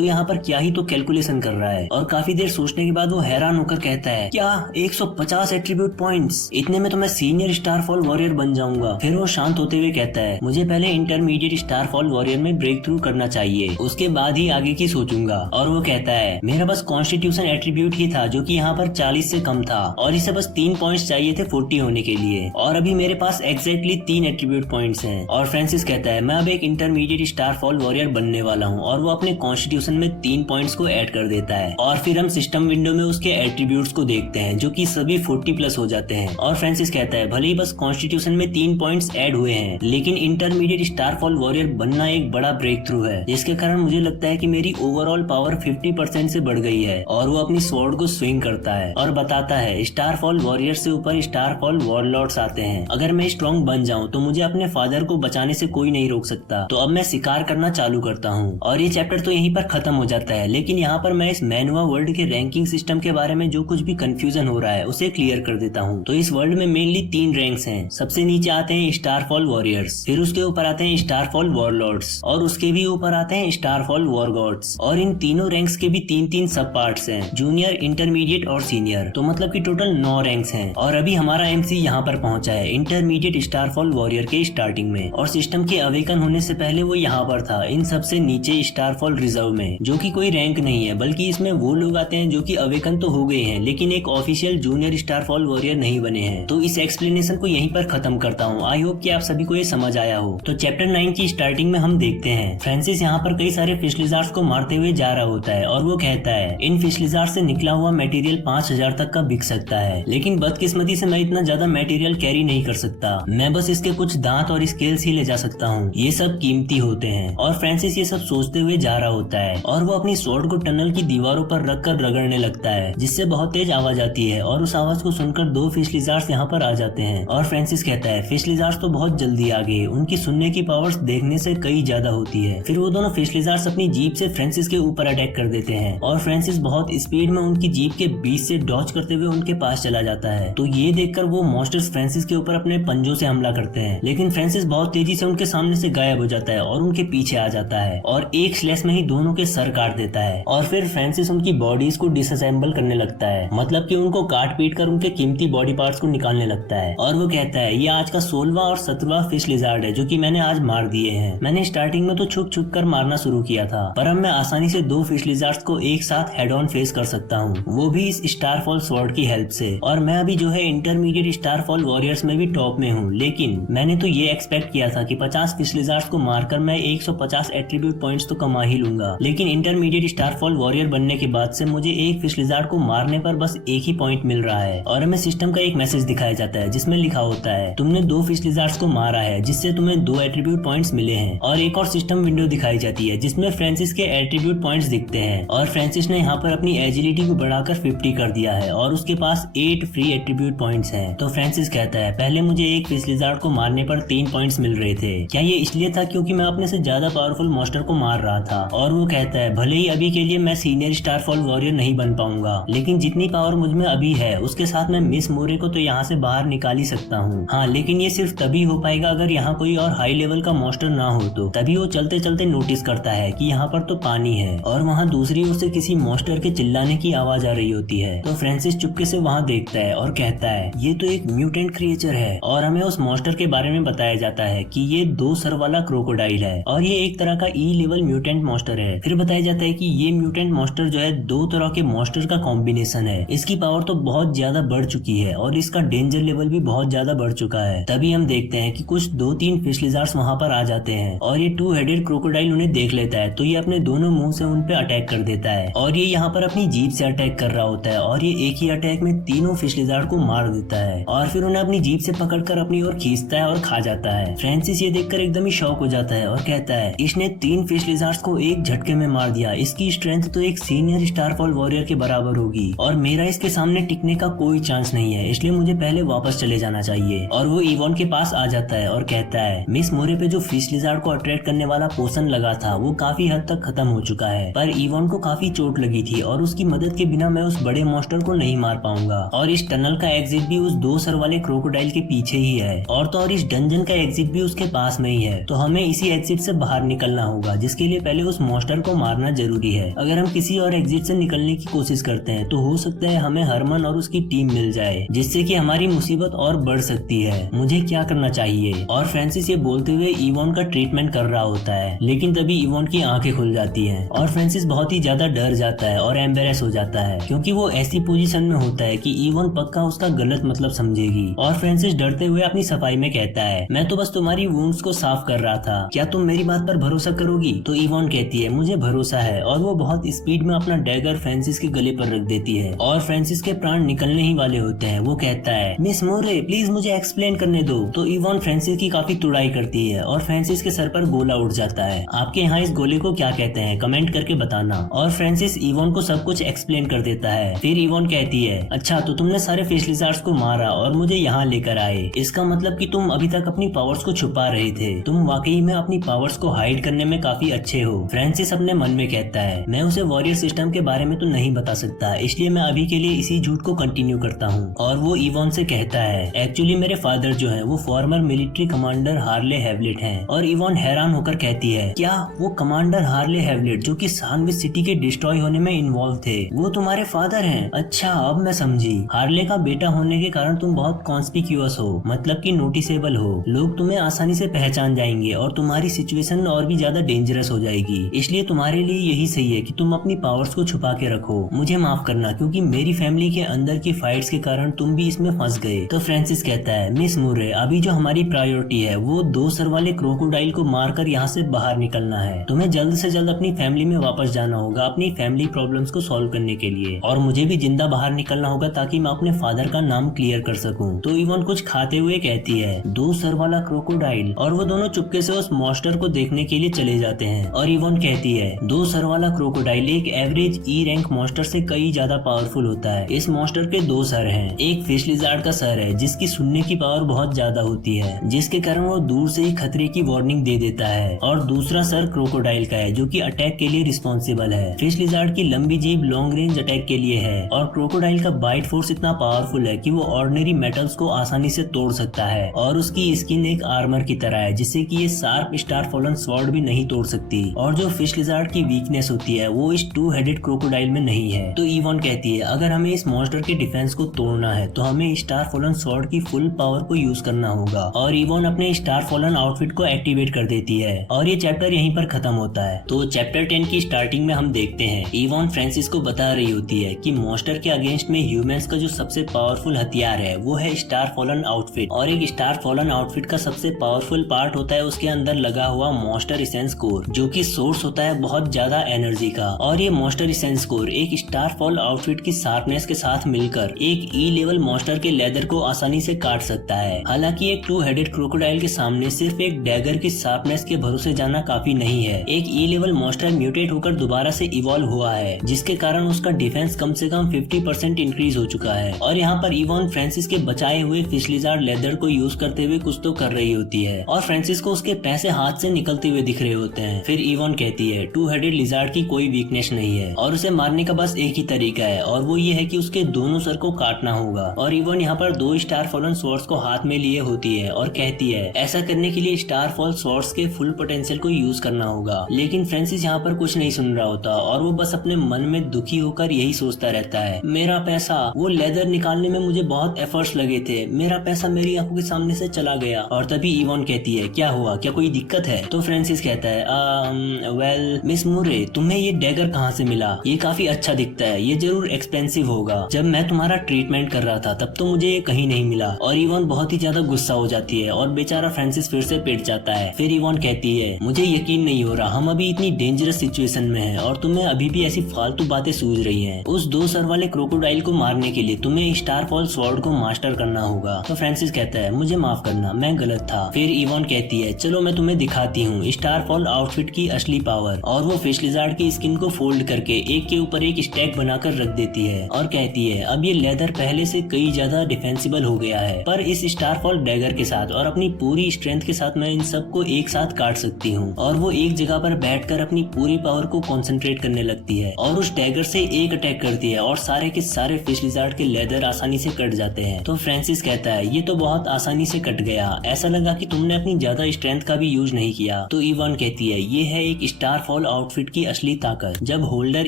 यहाँ पर क्या ही तो कैलकुलेशन कर रहा है। और काफी देर सोचने के बाद वो हैरान होकर कहता है क्या 150 एट्रीब्यूट पॉइंट्स, इतने में तो मैं सीनियर स्टारफॉल वॉरियर बन जाऊंगा। फिर वो शांत होते हुए कहता है मुझे पहले इंटरमीडिएट स्टारफॉल वॉरियर में ब्रेक थ्रू करना चाहिए, उसके बाद ही आगे की सोचूंगा। और वो कहता है मेरा बस कॉन्स्टिट्यूशन एट्रीब्यूट ही था जो कि यहाँ पर 40 से कम था और इसे बस 3 पॉइंट्स चाहिए थे 40 होने के लिए, और अभी मेरे पास एग्जैक्टली 3 एट्रीब्यूट पॉइंट्स हैं। और फ्रांसिस कहता है मैं अब एक इंटरमीडिएट स्टारफॉल वॉरियर बनने वाला हूँ, और वो अपने कॉन्स्टिट्यूशन में 3 पॉइंट्स को ऐड कर देता है। और फिर हम सिस्टम विंडो में उसके एट्रीब्यूट्स को देखते हैं जो कि सभी 40 प्लस हो जाते हैं। और फ्रांसिस कहता है भले ही बस कॉन्स्टिट्यूशन में 3 पॉइंट्स ऐड हुए हैं, लेकिन इंटरमीडिएट स्टारफॉल वॉरियर बनना एक बड़ा ब्रेक थ्रू है, जिसके कारण मुझे लगता है कि मेरी ओवरऑल पावर 50% से बढ़ गई है। और वो अपनी स्वॉर्ड को स्विंग करता है और बताता है स्टारफॉल वॉरियर से ऊपर स्टारफॉल वॉरलॉर्ड्स आते हैं, अगर मैं स्ट्रॉन्ग बन जाऊं तो मुझे अपने फादर को बचाने से कोई नहीं रोक सकता। तो अब मैं शिकार करना चालू करता हूँ। और ये चैप्टर तो यहीं पर खत्म हो जाता है, लेकिन यहाँ पर मैं इस मैनवा वर्ल्ड के रैंकिंग सिस्टम के बारे में जो कुछ भी कंफ्यूजन हो रहा है उसे क्लियर कर देता हूँ। तो इस वर्ल्ड में मेनली 3 रैंक्स हैं। सबसे नीचे आते हैं स्टारफॉल वॉरियर्स, फिर उसके ऊपर आते हैं स्टारफॉल वॉरलॉर्ड्स, और उसके भी ऊपर आते हैं स्टारफॉल वॉरगॉड्स। और इन तीनों रैंक्स के भी 3-3 सब पार्ट्स हैं, जूनियर, इंटरमीडिएट और सीनियर। तो मतलब कि टोटल 9 रैंक्स हैं। और अभी हमारा एमसी यहाँ पर पहुंचा है इंटरमीडिएट स्टारफॉल वॉरियर के स्टार्टिंग में, और सिस्टम के अवेकन होने से पहले वो यहाँ पर था इन सबसे नीचे स्टारफॉल रिजर्व में, जो कि कोई रैंक नहीं है, बल्कि इसमें वो लोग आते हैं जो कि अवेकन तो हो गए हैं लेकिन एक ऑफिशियल जूनियर स्टारफॉल वॉरियर नहीं बने हैं। तो इस एक्सप्लेनेशन को यहीं पर खत्म करता हूँ। आई होप कि आप सभी को ये समझ आया हो। तो चैप्टर 9 की स्टार्टिंग में हम देखते हैं फ्रांसिस यहाँ पर कई सारे फिश लिजार्ड्स को मारते हुए जा रहा होता है, और वो कहता है इन फिश लिजार्ड से निकला हुआ मटेरियल 5000 तक का बिक सकता है, लेकिन बदकिस्मती से मैं इतना ज्यादा मटेरियल कैरी नहीं कर सकता, मैं बस इसके कुछ दांत और स्केल्स ही ले जा सकता हूँ, ये सब कीमती होते हैं। और फ्रांसिस ये सब सोचते हुए जा रहा होता है, और वो अपनी स्वॉर्ड को टनल की दीवारों पर रखकर रगड़ने लगता है, जिससे बहुत तेज आवाज आती है। और उस आवाज को सुनकर 2 फिश लिजार्ड्स यहाँ पर आ जाते हैं। और फ्रांसिस कहता है फिश लिजार्ड्स तो बहुत जल्दी आ गए, उनकी सुनने की पावर्स देखने से कई ज्यादा होती है। फिर वो दोनों फिश लिजार्ड्स अपनी जीप से फ्रांसिस के ऊपर अटैक कर देते हैं, और फ्रांसिस बहुत स्पीड में उनकी जीप के बीच से डॉज करते हुए उनके पास चला जाता है। तो ये देखकर वो मॉन्स्टर्स फ्रांसिस के ऊपर अपने पंजों से हमला करते हैं, लेकिन फ्रांसिस बहुत तेजी से उनके सामने से गायब हो जाता है और उनके पीछे आ जाता है, और एक स्लैश में ही दोनों के सर काट देता है। और फिर फ्रांसिस उनकी बॉडीज को डिसअसेंबल करने लगता है, मतलब कि उनको काट पीट कर उनके कीमती बॉडी पार्ट्स को निकालने लगता है। और वो कहता है ये आज का 16वां और 17वां फिश लिजार्ड है जो कि मैंने आज मार दिए हैं। मैंने स्टार्टिंग में तो छुप छुप कर मारना शुरू किया था, पर अब मैं आसानी से 2 फिश लिजार्ड्स को एक साथ हेड ऑन फेस कर सकता हूँ, वो भी इस स्टारफॉल स्वॉर्ड की हेल्प से। और मैं अभी जो है इंटरमीडिएट स्टारफॉल वॉरियर्स में भी टॉप में हूँ, लेकिन मैंने तो ये एक्सपेक्ट किया था कि 50 फिश लिजार्ड्स को मारकर मैं 150 एट्रीब्यूट पॉइंट्स तो कमा ही लूंगा, लेकिन इंटरमीडिएट स्टारफॉल वॉरियर बनने के बाद से मुझे एक फिश लिजार्ड को मारने पर बस एक ही पॉइंट मिल रहा है। और हमें सिस्टम का एक मैसेज दिखाया जाता है जिसमें लिखा होता है तुमने 2 फिश लिजार्ड्स को मारा है जिससे तुम्हें 2 एट्रीब्यूट पॉइंट्स मिले हैं। और एक और सिस्टम विंडो दिखाई जाती है जिसमें फ्रांसिस के एट्रीब्यूट पॉइंट्स दिखते हैं, और फ्रांसिस ने यहाँ पर अपनी एजिलिटी को बढ़ाकर 50 कर दिया है, और उसके पास 8 फ्री एट्रीब्यूट पॉइंट्स हैं। तो फ्रांसिस कहता है पहले मुझे एक फिश लिजार्ड को मारने पर 3 पॉइंट्स मिल रहे थे, क्या ये इसलिए था क्योंकि मैं अपने से ज्यादा पावरफुल मॉन्स्टर को मार रहा था? और वो कहता है भले ही अभी के लिए मैं सीनियर स्टारफॉल वॉरियर नहीं बन पाऊंगा, लेकिन जितनी पावर मुझ में अभी है उसके साथ मैं मिस मोरे को तो यहाँ से बाहर निकाल ही सकता हूँ। हाँ, लेकिन ये सिर्फ तभी हो पाएगा अगर यहाँ कोई और हाई लेवल का मॉन्स्टर ना हो। तो तभी वो चलते चलते नोटिस करता है कि यहाँ पर तो पानी है, और वहाँ दूसरी ओर से किसी मॉन्स्टर के चिल्लाने की आवाज आ रही होती है। तो फ्रांसिस चुपके से वहाँ देखता है और कहता है ये तो एक म्यूटेंट क्रिएचर है। और हमें उस मॉन्स्टर के बारे में बताया जाता है कि ये 2 सर वाला क्रोकोडाइल है, और ये एक तरह का ई लेवल म्यूटेंट मॉन्स्टर है। फिर बताया जाता है कि ये म्यूटेंट मॉन्स्टर जो है 2 तरह के मॉन्स्टर का कॉम्बिनेशन है। इसकी पावर तो बहुत ज्यादा बढ़ चुकी है और इसका डेंजर लेवल भी बहुत ज्यादा बढ़ चुका है। तभी हम देखते हैं कि कुछ 2-3 फिश लिजार्ड्स वहाँ पर आ जाते हैं, और ये 2 हेडेड क्रोकोडाइल उन्हें देख लेता है। तो ये अपने दोनों मुंह से उन पे अटैक कर देता है, और ये यहाँ पर अपनी जीप से अटैक कर रहा होता है, और ये एक ही अटैक में तीनों फिश लिजार्ड को मार देता है, और फिर उन्हें अपनी जीप से पकड़कर अपनी ओर खींचता है और खा जाता है। फ्रांसिस ये देखकर एकदम ही शॉक हो जाता है और कहता है इसने 3 फिश लिजार्ड्स को एक झटके में मार दिया, इसकी स्ट्रेंथ तो एक सीनियर स्टारफॉल वॉरियर के बराबर होगी, और मेरा इसके सामने टिकने का कोई चांस नहीं है, इसलिए मुझे पहले वापस चले जाना चाहिए। और वो इवॉन के पास आ जाता है और कहता है मिस मोरे पे जो फिश लिजार्ड को अट्रैक्ट करने वाला पोशन लगा था वो काफी हद तक खत्म हो चुका है, पर इवॉन को काफी चोट लगी थी और उसकी मदद के बिना मैं उस बड़े मॉन्स्टर को नहीं मार पाऊंगा। और इस टनल का एग्जिट भी उस 2 सर वाले क्रोकोडाइल के पीछे ही है, और तो और इस डंजन का एग्जिट भी उसके पास में ही है। तो हमें इसी एग्जिट से बाहर निकलना होगा, जिसके लिए पहले उस मॉन्स्टर को मारना जरूरी है। अगर हम किसी और एग्जिट से निकलने की कोशिश करते हैं तो हो सकता है हमें हरमन और उसकी टीम मिल जाए, जिससे कि हमारी मुसीबत और बढ़ सकती है। मुझे क्या करना चाहिए? और फ्रांसिस ये बोलते हुए इवॉन का ट्रीटमेंट कर रहा होता है, लेकिन तभी इवॉन की आंखें खुल जाती हैं और फ्रांसिस बहुत ही ज्यादा डर जाता है और एम्बेरेस हो जाता है, क्योंकि वो ऐसी पोजीशन में होता है कि इवॉन पक्का उसका गलत मतलब समझेगी। और फ्रांसिस डरते हुए अपनी सफाई में कहता है, मैं तो बस तुम्हारी वुंड्स को साफ कर रहा था, क्या तुम मेरी बात पर भरोसा करोगी? तो इवॉन कहती है, मुझे भरोसा है, और वो बहुत स्पीड में अपना डैगर फ्रांसिस के गले पर रख देती है और फ्रांसिस के प्राण निकलने ही वाले होते हैं। वो कहता है, मिस मोरे प्लीज मुझे एक्सप्लेन करने दो। तो इवॉन फ्रांसिस की काफी तुड़ाई करती है और फ्रांसिस के सर पर गोला उड़ जाता है। आपके यहाँ इस गोले को क्या कहते हैं, कमेंट करके बताना। और फ्रांसिस इवॉन को सब कुछ एक्सप्लेन कर देता है। फिर इवॉन कहती है, अच्छा तो तुमने सारे फिश लिज़ार्ड्स को मारा और मुझे यहाँ लेकर आए, इसका मतलब कि तुम अभी तक अपनी पावर्स को छुपा रहे थे। तुम वाकई में अपनी पावर्स को हाइड करने में काफी अच्छे हो। फ्रांसिस अपने मन में कहता है, मैं उसे वॉरियर सिस्टम के बारे में तो नहीं बता सकता, इसलिए मैं अभी के लिए इसी झूठ को कंटिन्यू करता हूँ। और वो इवॉन से कहता है, एक्चुअली मेरे फादर जो है वो farmer military commander Harley Hewlett हैं। और इवॉन हैरान होकर कहती है, क्या वो कमांडर हार्ले हैवलेट जो कि सैंडविच सिटी के डिस्ट्रॉय होने में इन्वॉल्व थे, वो तुम्हारे फादर हैं? अच्छा अब मैं समझी, हार्ले का बेटा होने के कारण तुम बहुत कॉन्स्पिक्यूअस हो, मतलब कि नोटिसेबल हो। लोग तुम्हें आसानी से पहचान जाएंगे और तुम्हारी सिचुएशन और भी ज्यादा डेंजरस हो जाएगी, इसलिए तुम्हारे लिए यही सही है कि तुम अपनी पावर्स को छुपा के रखो। मुझे माफ करना, क्योंकि मेरी फैमिली के अंदर की फाइट्स के कारण तुम भी इसमें फंस गए। तो फ्रांसिस कहता है, मिस मुरे अभी जो हमारी प्रायोरिटी है वो 2 सर वाले क्रोकोडाइल को मारकर यहाँ से बाहर निकलना है। तुम्हें जल्द से जल्द अपनी फैमिली में वापस जाना होगा अपनी फैमिली प्रॉब्लम्स को सॉल्व करने के लिए, और मुझे भी जिंदा बाहर निकलना होगा ताकि मैं अपने फादर का नाम क्लियर कर सकूं। तो इवॉन कुछ खाते हुए कहती है, 2 सर वाला क्रोकोडाइल, और वो दोनों चुपके से उस मॉन्स्टर को देखने के लिए चले जाते हैं। और इवॉन कहती है, 2 सर वाला क्रोकोडाइल एक एवरेज ई रैंक मॉन्स्टर से कई ज्यादा पावरफुल होता है। इस मॉन्स्टर के 2 सर हैं, एक फिश लिज़ार्ड का सर है जिसकी सुनने की पावर बहुत ज्यादा होती है, जिसके कारण वो दूर से ही खतरे की वार्निंग दे देता है, और दूसरा सर क्रोकोडाइल का है जो कि अटैक के लिए रिस्पॉन्सिबल है। फिश लिज़ार्ड की लंबी जीभ लॉन्ग रेंज अटैक के लिए है, और क्रोकोडाइल का बाइट फोर्स इतना पावरफुल है कि वो ऑर्डिनरी मेटल्स को आसानी से तोड़ सकता है, और उसकी स्किन एक आर्मर की तरह है जिससे कि ये शार्प स्टार फॉलन स्वॉर्ड भी नहीं तोड़ सकती। और जो फिश लिज़ार्ड की वीकनेस होती है वो इस 2 हेडेड क्रोकोडाइल में नहीं है। तो इवॉन कहती है, अगर हमें इस मॉन्स्टर के डिफेंस को तोड़ना है तो हमें स्टार फॉलन स्वॉर्ड की फुल पावर को यूज करना होगा। और इवॉन अपने स्टार फॉलन आउटफिट को एक्टिवेट कर देती है, और ये चैप्टर यहीं पर खत्म होता है। तो चैप्टर 10 की स्टार्टिंग में हम देखते हैं इवॉन फ्रांसिस को बता रही होती है कि मॉन्स्टर के अगेंस्ट में ह्यूमंस का जो सबसे पावरफुल हथियार है वो है स्टार फॉलन आउटफिट, और एक स्टार फॉलन आउटफिट का सबसे पावरफुल पार्ट होता है उसके अंदर लगा हुआ मॉन्स्टर इसेंस कोर, जो कि सोर्स होता है बहुत ज्यादा एनर्जी का। और ये मॉन्स्टर इसेंस कोर एक स्टार फॉल आउटफिट की शार्पनेस के साथ मिलकर एक ई लेवल मॉन्स्टर के लेदर को आसानी से काट सकता है। हालांकि एक 2 हेडेड क्रोकोडाइल के सामने सिर्फ एक डैगर की शार्पनेस के भरोसे जाना काफी नहीं है। एक ई लेवल मॉन्स्टर म्यूटेट होकर दोबारा से इवॉल्व हुआ है, जिसके कारण उसका डिफेंस कम से कम 50% इंक्रीज हो चुका है। और यहाँ पर इवॉन फ्रांसिस के बचाए हुए फिश लिज़ार्ड लेदर को यूज करते हुए कुछ तो कर रही होती है, और फ्रांसिस को उसके पैसे हाथ से निकलते हुए दिख रहे होते हैं। फिर इवॉन कहती है, 2 हेडेड लिज़ार्ड की कोई वीकनेस नहीं है और उसे मारने का बस एक ही तरीका है, और वो ये है कि उसके दोनों सर को काटना होगा। और इवॉन यहाँ पर 2 स्टार फॉलन स्वॉर्ड्स को हाथ में लिए होती है और कहती है, ऐसा करने के लिए स्टार फॉल स्वॉर्ड्स के फुल पोटेंशियल को यूज करना होगा। लेकिन फ्रांसिस यहाँ पर कुछ नहीं सुन रहा होता, और वो बस अपने मन में दुखी होकर यही सोचता रहता है, मेरा पैसा, वो लेदर निकालने में मुझे बहुत एफर्ट्स लगे थे, मेरा पैसा मेरी आंखों के सामने से चला गया। और तभी इवॉन कहती है, क्या हुआ, क्या कोई दिक्कत है? तो फ्रांसिस कहता है, वेल मिस मुरे, तुम्हें ये डैगर कहाँ से मिला? ये काफी अच्छा दिखता है, ये जरूर एक्सपेंसिव होगा। जब मैं तुम्हारा ट्रीटमेंट कर रहा था तब तो मुझे ये कहीं नहीं मिला। और इवॉन बहुत ही ज्यादा गुस्सा हो जाती है और बेचारा फ्रांसिस फिर से पिट जाता है। फिर इवॉन कहती है, मुझे यकीन नहीं हो रहा, हम अभी इतनी डेंजरस सिचुएशन में हैं और तुम्हें अभी भी ऐसी फालतू बातें सूझ रही हैं। उस 2 सर वाले क्रोकोडाइल को मारने के लिए तुम्हें स्टार फॉल स्वॉर्ड को मास्टर करना होगा। तो फ्रांसिस कहता है, मुझे माफ करना, मैं गलत था। फिर इवॉन कहती है, चलो मैं तुम्हें दिखाती हूँ स्टार फॉल आउटफिट की असली पावर। और वो फिश लिज़ार्ड की स्किन को फोल्ड करके एक के ऊपर एक स्टैक बनाकर रख देती है और कहती है, अब ये लेदर पहले से कई ज्यादा डिफेंसिबल हो गया है, पर इस स्टार फॉल डैगर के साथ और अपनी पूरी स्ट्रेंथ के साथ मैं इन सबको एक साथ काट सकती हूँ। और वो एक जगह पर बैठकर अपनी पूरी पावर को कंसंट्रेट करने लगती है और उस डैगर से एक अटैक करती है और सारे के सारे फिश लिज़ार्ड के लेदर आसानी से कट जाते हैं। तो फ्रांसिस कहता है ये तो बहुत आसानी से कट गया, ऐसा लगा कि तुमने अपनी ज्यादा स्ट्रेंथ का भी यूज नहीं किया। तो इवान कहती है ये है एक स्टारफॉल आउटफिट की असली ताकत। जब होल्डर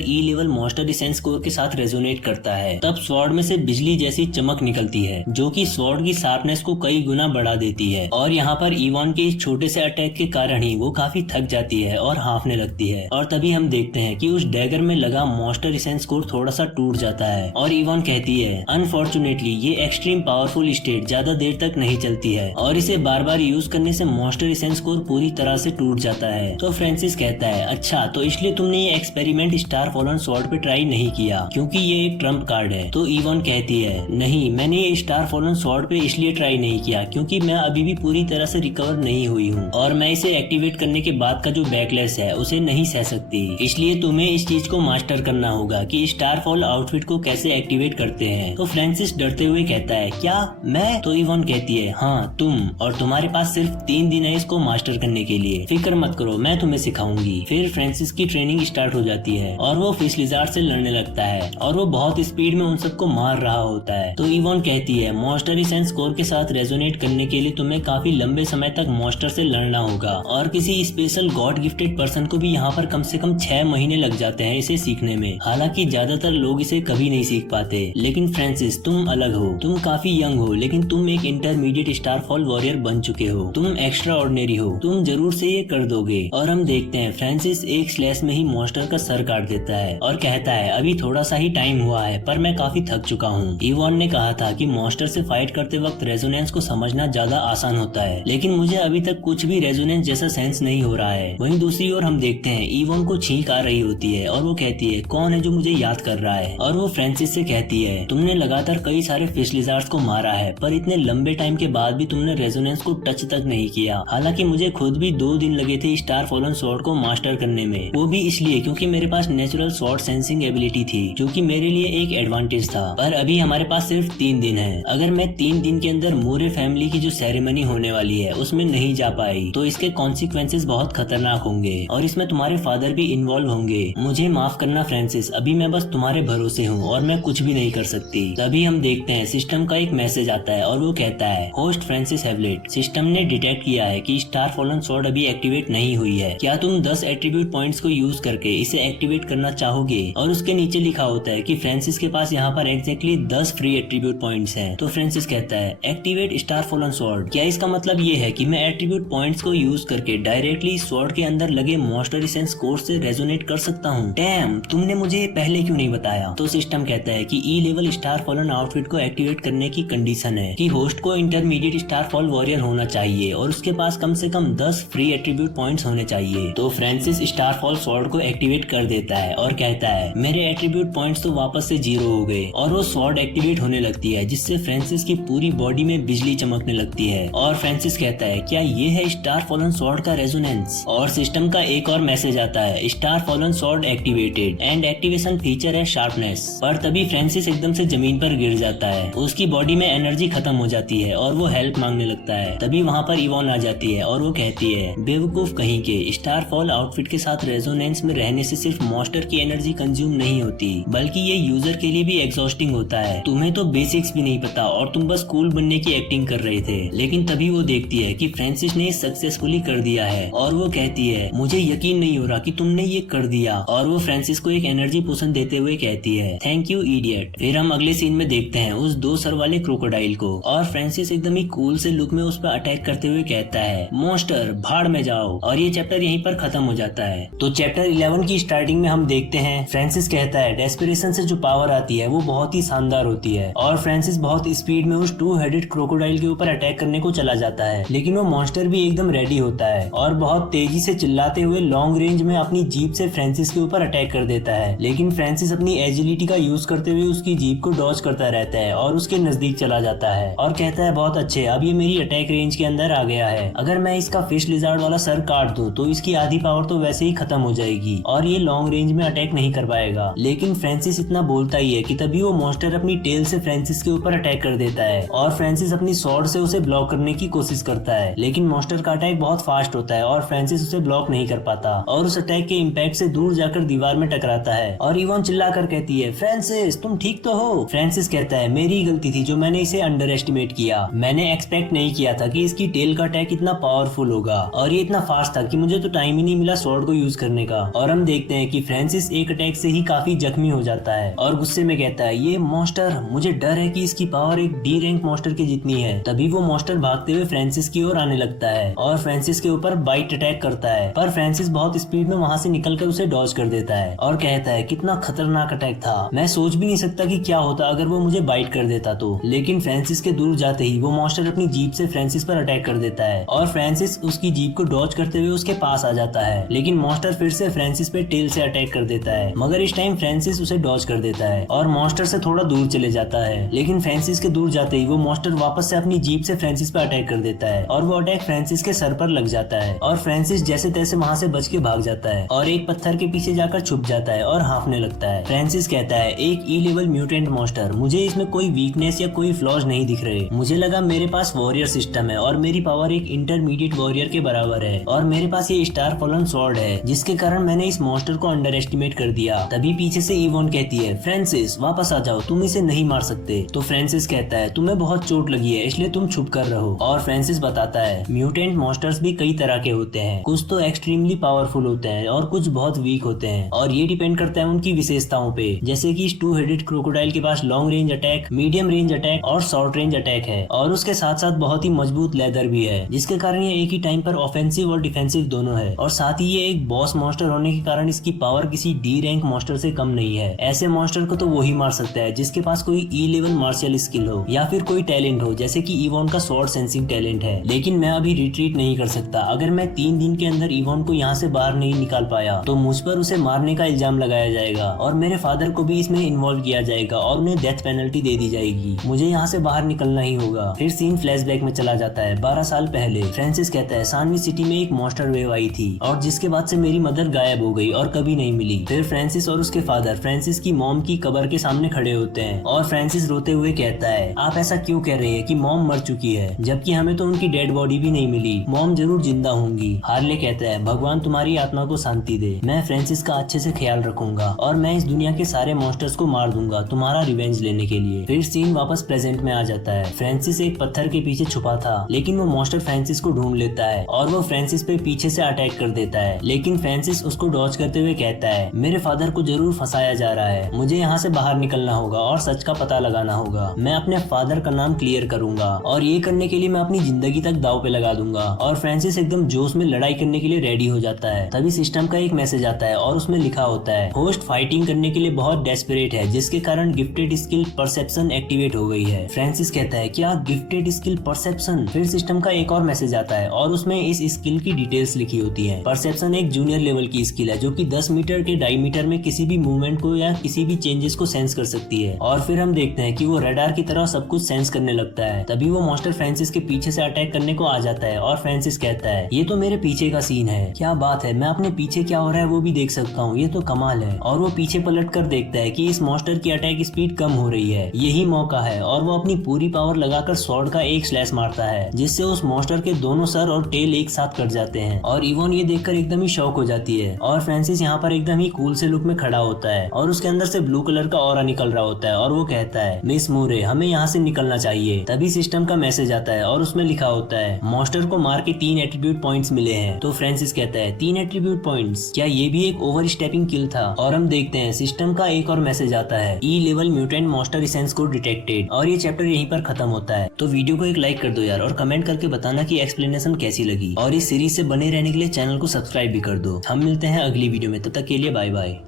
ई लेवल मॉन्स्टर एसेंस कोर के साथ रेजोनेट करता है तब स्वॉर्ड में से बिजली जैसी चमक निकलती है जो कि स्वॉर्ड की शार्पनेस को कई गुना बढ़ा देती है। और यहाँ पर इवान के इस छोटे से अटैक के कारण ही वो काफी थक जाती है और हांफने लगती है। और तभी हम देखते हैं कि उस डैगर में लगा मॉन्स्टर एसेंस कोर थोड़ा सा टूट जाता है और इवान कहती है अनफॉर्चुनेटली ये एक्सट्रीम पावरफुल स्टेट ज्यादा देर तक नहीं चलती है और इसे बार बार यूज करने से मॉन्स्टर एसेंस कोर पूरी तरह से टूट जाता है। तो फ्रांसिस कहता है अच्छा तो इसलिए तुमने ये एक्सपेरिमेंट स्टार फॉलन स्वॉर्ड पे ट्राई नहीं किया क्योंकि ये एक ट्रम्प कार्ड है। तो इवान कहती है नहीं, मैंने ये स्टार फॉलन स्वॉर्ड पे इसलिए ट्राई नहीं किया क्योंकि मैं अभी भी पूरी तरह से रिकवर नहीं हुई हूँ और मैं इसे एक्टिवेट करने के बाद का जो बैकलैश है उसे नहीं सह सकती। इसलिए तुम्हें इस चीज को मास्टर करना होगा कि स्टार फॉल आउटफिट को कैसे एक्टिवेट करते हैं। तो फ्रांसिस डरते हुए कहता है क्या मैं? तो इवान कहती है हाँ तुम, और तुम्हारे पास सिर्फ 3 दिन है इसको मास्टर करने के लिए। फिक्र मत करो, मैं तुम्हें सिखाऊंगी। फिर फ्रांसिस की ट्रेनिंग स्टार्ट हो जाती है और वो फिश लिजार्ड से लड़ने लगता है और वो बहुत स्पीड में उन सबको मार रहा होता है। तो इवान कहती है मॉन्स्टर एसेंस कोर के साथ रेजोनेट करने के लिए तुम्हें काफी लंबे समय तक मॉन्स्टर से लड़ना होगा और किसी स्पेशल गॉड गिफ्टेड पर्सन को भी यहाँ पर कम से कम 6 महीने लग जाते हैं इसे सीखने में। हालांकि ज्यादातर लोग इसे कभी नहीं सीख पाते, लेकिन फ्रांसिस तुम अलग हो। तुम काफी यंग हो लेकिन तुम एक इंटरमीडिएट स्टारफॉल वॉरियर बन चुके हो। तुम एक्स्ट्रा ऑर्डिनरी हो, तुम जरूर से ये कर दोगे। और हम देखते हैं फ्रांसिस एक स्लैश में ही मॉन्स्टर का सर काट देता है और कहता है अभी थोड़ा सा ही टाइम हुआ है पर मैं काफी थक चुका हूँ। इवान ने कहा था कि मॉन्स्टर से फाइट करते वक्त रेजोनेंस को समझना ज्यादा आसान होता है, लेकिन मुझे अभी तक कुछ भी रेजोनेंस जैसा सेंस नहीं हो रहा है। वहीं दूसरी ओर हम देखते हैं इवान को छींक आ रही होती है और वो कहती है कौन है जो मुझे याद कर रहा है। और वो फ्रांसिस से कहती है तुमने लगातार कई सारे फिश लिजार्ड्स को मारा है पर इतने लंबे टाइम के बाद भी तुमने रेजोनेंस को टच तक नहीं किया। हालांकि मुझे खुद भी 2 दिन लगे थे स्टार फॉलन स्वॉर्ड को मास्टर करने में, वो भी इसलिए क्योंकि मेरे पास नेचुरल स्वॉर्ड सेंसिंग एबिलिटी थी जो कि मेरे लिए एक एडवांटेज था। पर अभी हमारे पास सिर्फ 3 दिन है। अगर मैं 3 दिन के अंदर मोरे फैमिली की जो सेरेमनी होने वाली है उसमें नहीं जा पाई तो इसके कॉन्सिक्वेंसेस बहुत खतरनाक होंगे और इसमें तुम्हारे फादर भी इन्वॉल्व होंगे। मुझे माफ करना फ्रांसिस, अभी मैं बस तुम्हारे भरोसे हूँ और मैं कुछ भी नहीं कर सकती। तभी हम देखते हैं सिस्टम का एक मैसेज आता है और वो कहता है होस्ट फ्रांसिस हैवलेट, सिस्टम ने डिटेक्ट किया है कि स्टार फॉलन स्वॉर्ड अभी एक्टिवेट नहीं हुई है। क्या तुम 10 एट्रीब्यूट पॉइंट्स को यूज करके इसे एक्टिवेट करना चाहोगे? और उसके नीचे लिखा होता है कि फ्रांसिस के पास यहाँ पर एग्जैक्टली 10 फ्री एट्रीब्यूट पॉइंट्स हैं। तो फ्रांसिस कहता है एक्टिवेट स्टार फॉलन स्वॉर्ड। क्या इसका मतलब ये है कि मैं एट्रीब्यूट पॉइंट्स को यूज करके डायरेक्टली स्वॉर्ड के अंदर लगे मॉन्स्टर एसेंस कोर से रेजोनेट कर सकता हूँ? डैम, तुमने मुझे पहले क्यों नहीं बताया? तो सिस्टम कहता है कि ई लेवल स्टार फॉलन आउटफिट को एक्टिवेट करने की कंडीशन है कि होस्ट को इंटरमीडिएट स्टार फॉल वॉरियर होना चाहिए और उसके पास कम से कम 10 फ्री एट्रीब्यूट पॉइंट्स होने चाहिए। तो फ्रांसिस स्टार फॉल स्वॉर्ड को एक्टिवेट कर देता है और कहता है मेरे एट्रीब्यूट पॉइंट्स तो वापस से 0 हो गए और वो स्वॉर्ड एक्टिवेट होने लगती है जिससे फ्रांसिस की पूरी बॉडी में बिजली चमकने लगती है। और फ्रांसिस कहता है क्या ये है स्टार फॉलन स्वॉर्ड का रेजोनेंस? और सिस्टम का एक और मैसेज आता है star fallen sword activated and activation feature है शार्पनेस। पर तभी फ्रांसिस एकदम से जमीन पर गिर जाता है, उसकी बॉडी में एनर्जी खत्म हो जाती है और वो हेल्प मांगने लगता है। तभी वहाँ पर इवान आ जाती है और वो कहती है बेवकूफ कहीं के, स्टार फॉल आउटफिट के साथ रेजोनेंस में रहने से सिर्फ मॉन्स्टर की एनर्जी कंज्यूम नहीं होती बल्कि ये यूजर के लिए भी एग्जॉस्टिंग होता है। तुम्हें तो बेसिक्स भी नहीं पता और तुम बस कूल बनने की एक्टिंग कर रहे थे। लेकिन तभी वो देखती है कि फ्रांसिस ने सक्सेसफुली कर दिया है और वो कहती है मुझे यकीन नहीं हो रहा कि तुमने ये कर दिया। और वो फ्रांसिस को एक एनर्जी पोशन देते हुए कहती है थैंक यू इडियट। फिर हम अगले सीन में देखते हैं उस 2 सर वाले क्रोकोडाइल को और फ्रांसिस एकदम ही कूल से लुक में उस पर अटैक करते हुए कहता है मॉन्स्टर भाड़ में जाओ। और ये चैप्टर यहीं पर खत्म हो जाता है। तो चैप्टर 11 की स्टार्टिंग में हम देखते हैं फ्रांसिस कहता है डेस्पिरेशन से जो पावर आती है वो बहुत ही शानदार होती है और फ्रांसिस बहुत स्पीड में उस 2 हेडेड क्रोकोडाइल के ऊपर अटैक करने को चला जाता है। लेकिन वो मॉन्स्टर भी एकदम रेडी होता है और बहुत तेजी से चिल्लाते हुए लॉन्ग रेंज में अपनी जीप से फ्रांसिस के ऊपर अटैक कर देता है। लेकिन फ्रांसिस अपनी एजिलिटी का यूज करते हुए उसकी जीप को डॉज करता रहता है और उसके नजदीक चला जाता है और कहता है बहुत अच्छे, अब ये मेरी अटैक रेंज के अंदर आ गया है। अगर मैं इसका फिश लिजार्ड वाला सर काट दूं तो इसकी आधी पावर तो वैसे ही खत्म हो जाएगी और ये लॉन्ग रेंज में अटैक नहीं कर पाएगा। लेकिन फ्रांसिस इतना बोलता ही है कि तभी वो मॉन्स्टर अपनी टेल से फ्रांसिस के ऊपर अटैक कर देता है और फ्रांसिस अपनी स्वॉर्ड से उसे ब्लॉक करने की कोशिश करता है। लेकिन मॉन्स्टर का अटैक बहुत फास्ट होता है और फ्रांसिस उसे ब्लॉक नहीं कर पाता और उस अटैक के इम्पैक्ट से दूर जाकर दीवार में टकराता है। और इवान चिल्ला कर कहती है फ्रांसिस तुम ठीक तो ओह, फ्रांसिस कहता है मेरी गलती थी जो मैंने इसे अंडर एस्टिमेट किया। मैंने एक्सपेक्ट नहीं किया था कि इसकी टेल का अटैक इतना पावरफुल होगा और ये इतना फास्ट था कि मुझे तो टाइम ही नहीं मिला स्वॉर्ड को यूज करने का। और हम देखते हैं कि फ्रांसिस एक अटैक से ही काफी जख्मी हो जाता है और गुस्से में कहता है ये मॉन्स्टर, मुझे डर है कि इसकी पावर एक डी रैंक मॉन्स्टर के जितनी है। तभी वो मॉन्स्टर भागते हुए फ्रांसिस की ओर आने लगता है और फ्रांसिस के ऊपर बाइट अटैक करता है, पर फ्रांसिस बहुत स्पीड में वहां से निकलकर उसे डॉज कर देता है और कहता है कितना खतरनाक अटैक था, मैं सोच भी नहीं सकता कि क्या होता अगर वो मुझे बाइट कर देता तो। लेकिन फ्रांसिस के दूर जाते ही वो मॉन्स्टर अपनी जीप से फ्रांसिस पर अटैक कर देता है और फ्रांसिस उसकी जीप को डॉज करते हुए उसके पास आ जाता है। लेकिन मॉन्स्टर फिर से फ्रांसिस पे टेल से अटैक कर देता है, मगर इस टाइम फ्रांसिस उसे डॉज कर देता है और मॉन्स्टर से थोड़ा दूर चले जाता है। लेकिन फ्रांसिस के दूर जाते ही वो मॉन्स्टर वापस से अपनी जीप से फ्रांसिस पे अटैक कर देता है और वो अटैक फ्रांसिस के सर पर लग जाता है और फ्रांसिस जैसे तैसे वहां से बच के भाग जाता है और एक पत्थर के पीछे जाकर छुप जाता है और हाँफने लगता है। फ्रांसिस कहता है एक ई लेवल म्यूटेंट मॉन्स्टर, मुझे इसमें कोई वीकनेस या कोई फ्लॉज नहीं दिख रहे। मुझे लगा मेरे पास वॉरियर सिस्टम है और मेरी पावर एक इंटरमीडिएट वॉरियर के बराबर है और मेरे पास ये स्टार फॉलन स्वॉर्ड है, जिसके कारण मैंने इस मॉन्स्टर को अंडर एस्टिमेट कर दिया। तभी पीछे से इवोन कहती है फ्रांसिस वापस आ जाओ, तुम इसे नहीं मार सकते। तो फ्रांसिस कहता है तुम्हें बहुत चोट लगी है इसलिए तुम छुप कर रहो। और फ्रांसिस बताता है म्यूटेंट मॉन्स्टर्स भी कई तरह के होते हैं, कुछ तो एक्सट्रीमली पावरफुल होते हैं और कुछ बहुत वीक होते हैं और ये डिपेंड करता है उनकी विशेषताओं पे। जैसे कि इस टू हेडेड क्रोकोडाइल के पास long range attack, medium range attack और शॉर्ट रेंज अटैक है और उसके साथ साथ बहुत ही मजबूत लेदर भी है, जिसके कारण ये एक ही टाइम पर ऑफेंसिव और डिफेंसिव दोनों है। और साथ ही ये एक बॉस मॉन्स्टर होने के कारण इसकी पावर किसी डी रैंक मॉन्स्टर से कम नहीं है। ऐसे मॉन्स्टर को तो वही मार सकता है जिसके पास कोई ई लेवल मार्शियल स्किल हो या फिर कोई टैलेंट हो, जैसे कि इवोन का स्वॉर्ड सेंसिंग टैलेंट है। लेकिन मैं अभी रिट्रीट नहीं कर सकता, अगर मैं 3 दिन के अंदर इवोन को यहाँ से बाहर नहीं निकाल पाया तो मुझ पर उसे मारने का इल्जाम लगाया जाएगा और मेरे फादर को भी इसमें इन्वॉल्व किया जाएगा और उन्हें डेथ पेनल्टी दे दी जाएगी। मुझे यहाँ से बाहर निकलना ही होगा। फिर सीन फ्लैशबैक में चला जाता है 12 साल पहले। फ्रांसिस कहता है सानवी सिटी में एक मॉन्स्टर वेव आई थी और जिसके बाद से मेरी मदर गायब हो गई और कभी नहीं मिली। फिर फ्रांसिस और उसके फादर फ्रांसिस की मॉम की कब्र के सामने खड़े होते हैं और फ्रांसिस रोते हुए कहता है आप ऐसा क्यों कह रहे हैं कि मॉम मर चुकी है, जबकि हमें तो उनकी डेड बॉडी भी नहीं मिली, मॉम जरूर जिंदा होंगी। हार्ले कहता है भगवान तुम्हारी आत्मा को शांति दे, मैं फ्रांसिस का अच्छे से ख्याल रखूंगा और मैं इस दुनिया के सारे मॉन्स्टर्स को मार दूंगा तुम्हारा रिवेंज लेने के लिए। फिर सीन वापस प्रेजेंट में आ जाता है। फ्रांसिस एक पत्थर के पीछे छुपा था लेकिन वो मॉन्स्टर फ्रांसिस को ढूंढ लेता है और वो फ्रांसिस पे पीछे से अटैक कर देता है। लेकिन फ्रांसिस उसको डॉज करते हुए कहता है मेरे फादर को जरूर फंसाया जा रहा है, मुझे यहाँ से बाहर निकलना होगा और सच का पता लगाना होगा। मैं अपने फादर का नाम क्लियर करूंगा और ये करने के लिए मैं अपनी जिंदगी तक दाव पे लगा दूंगा। और फ्रांसिस एकदम जोश में लड़ाई करने के लिए रेडी हो जाता है। तभी सिस्टम का एक मैसेज आता है और उसमें लिखा होता है होस्ट फाइटिंग करने के लिए बहुत डेस्परेट है, जिसके कारण गिफ्टेड स्किल परसेप्शन एक्टिवेट हो गई है। फ्रांसिस कहता है क्या गिफ्टेड स्किल परसेप्शन? फिर सिस्टम का एक और मैसेज आता है और उसमें इस स्किल की डिटेल्स लिखी होती है। परसेप्शन एक जूनियर लेवल की स्किल है जो कि 10 मीटर के डायमीटर में किसी भी मूवमेंट को या किसी भी चेंजेस को सेंस कर सकती है। और फिर हम देखते हैं कि वो रडार की तरह सब कुछ सेंस करने लगता है। तभी वो मॉन्स्टर फ्रांसिस के पीछे से अटैक करने को आ जाता है और फ्रांसिस कहता है ये तो मेरे पीछे का सीन है, क्या बात है, मैं अपने पीछे क्या हो रहा है वो भी देख सकता हूँ, ये तो कमाल है। और वो पीछे पलट कर देखता है कि इस मॉन्स्टर की अटैक स्पीड कम हो रही है, यही मौका है। और वो अपनी पूरी पावर लगाकर स्वॉर्ड का एक स्लैश मारता है जिससे उस मॉन्स्टर के दोनों सर और टेल एक साथ कट जाते हैं। और इवोन ये देखकर एकदम ही शॉक हो जाती है और फ्रांसिस यहाँ पर एकदम ही कूल से लुक में खड़ा होता है और उसके अंदर से ब्लू कलर का ऑरा निकल रहा होता है और वो कहता है मिस मूरे हमें यहाँ से निकलना चाहिए। तभी सिस्टम का मैसेज आता है और उसमें लिखा होता है मॉन्स्टर को मार के 3 एट्रीब्यूट पॉइंट्स मिले हैं। तो फ्रांसिस कहता है 3 एट्रीब्यूट पॉइंट्स, क्या ये भी एक ओवर स्टेपिंग किल था? और हम देखते हैं सिस्टम का एक और मैसेज आता है ई लेवल म्यूटेंट मॉन्स्टर इसेंस को डिटेक्टेड। और ये चैप्टर यहीं पर खत्म होता है। तो वीडियो को एक लाइक कर दो यार और कमेंट करके बताना कि एक्सप्लेनेशन कैसी लगी और इस सीरीज से बने रहने के लिए चैनल को सब्सक्राइब भी कर दो। हम मिलते हैं अगली वीडियो में, तब तक के लिए बाय बाय।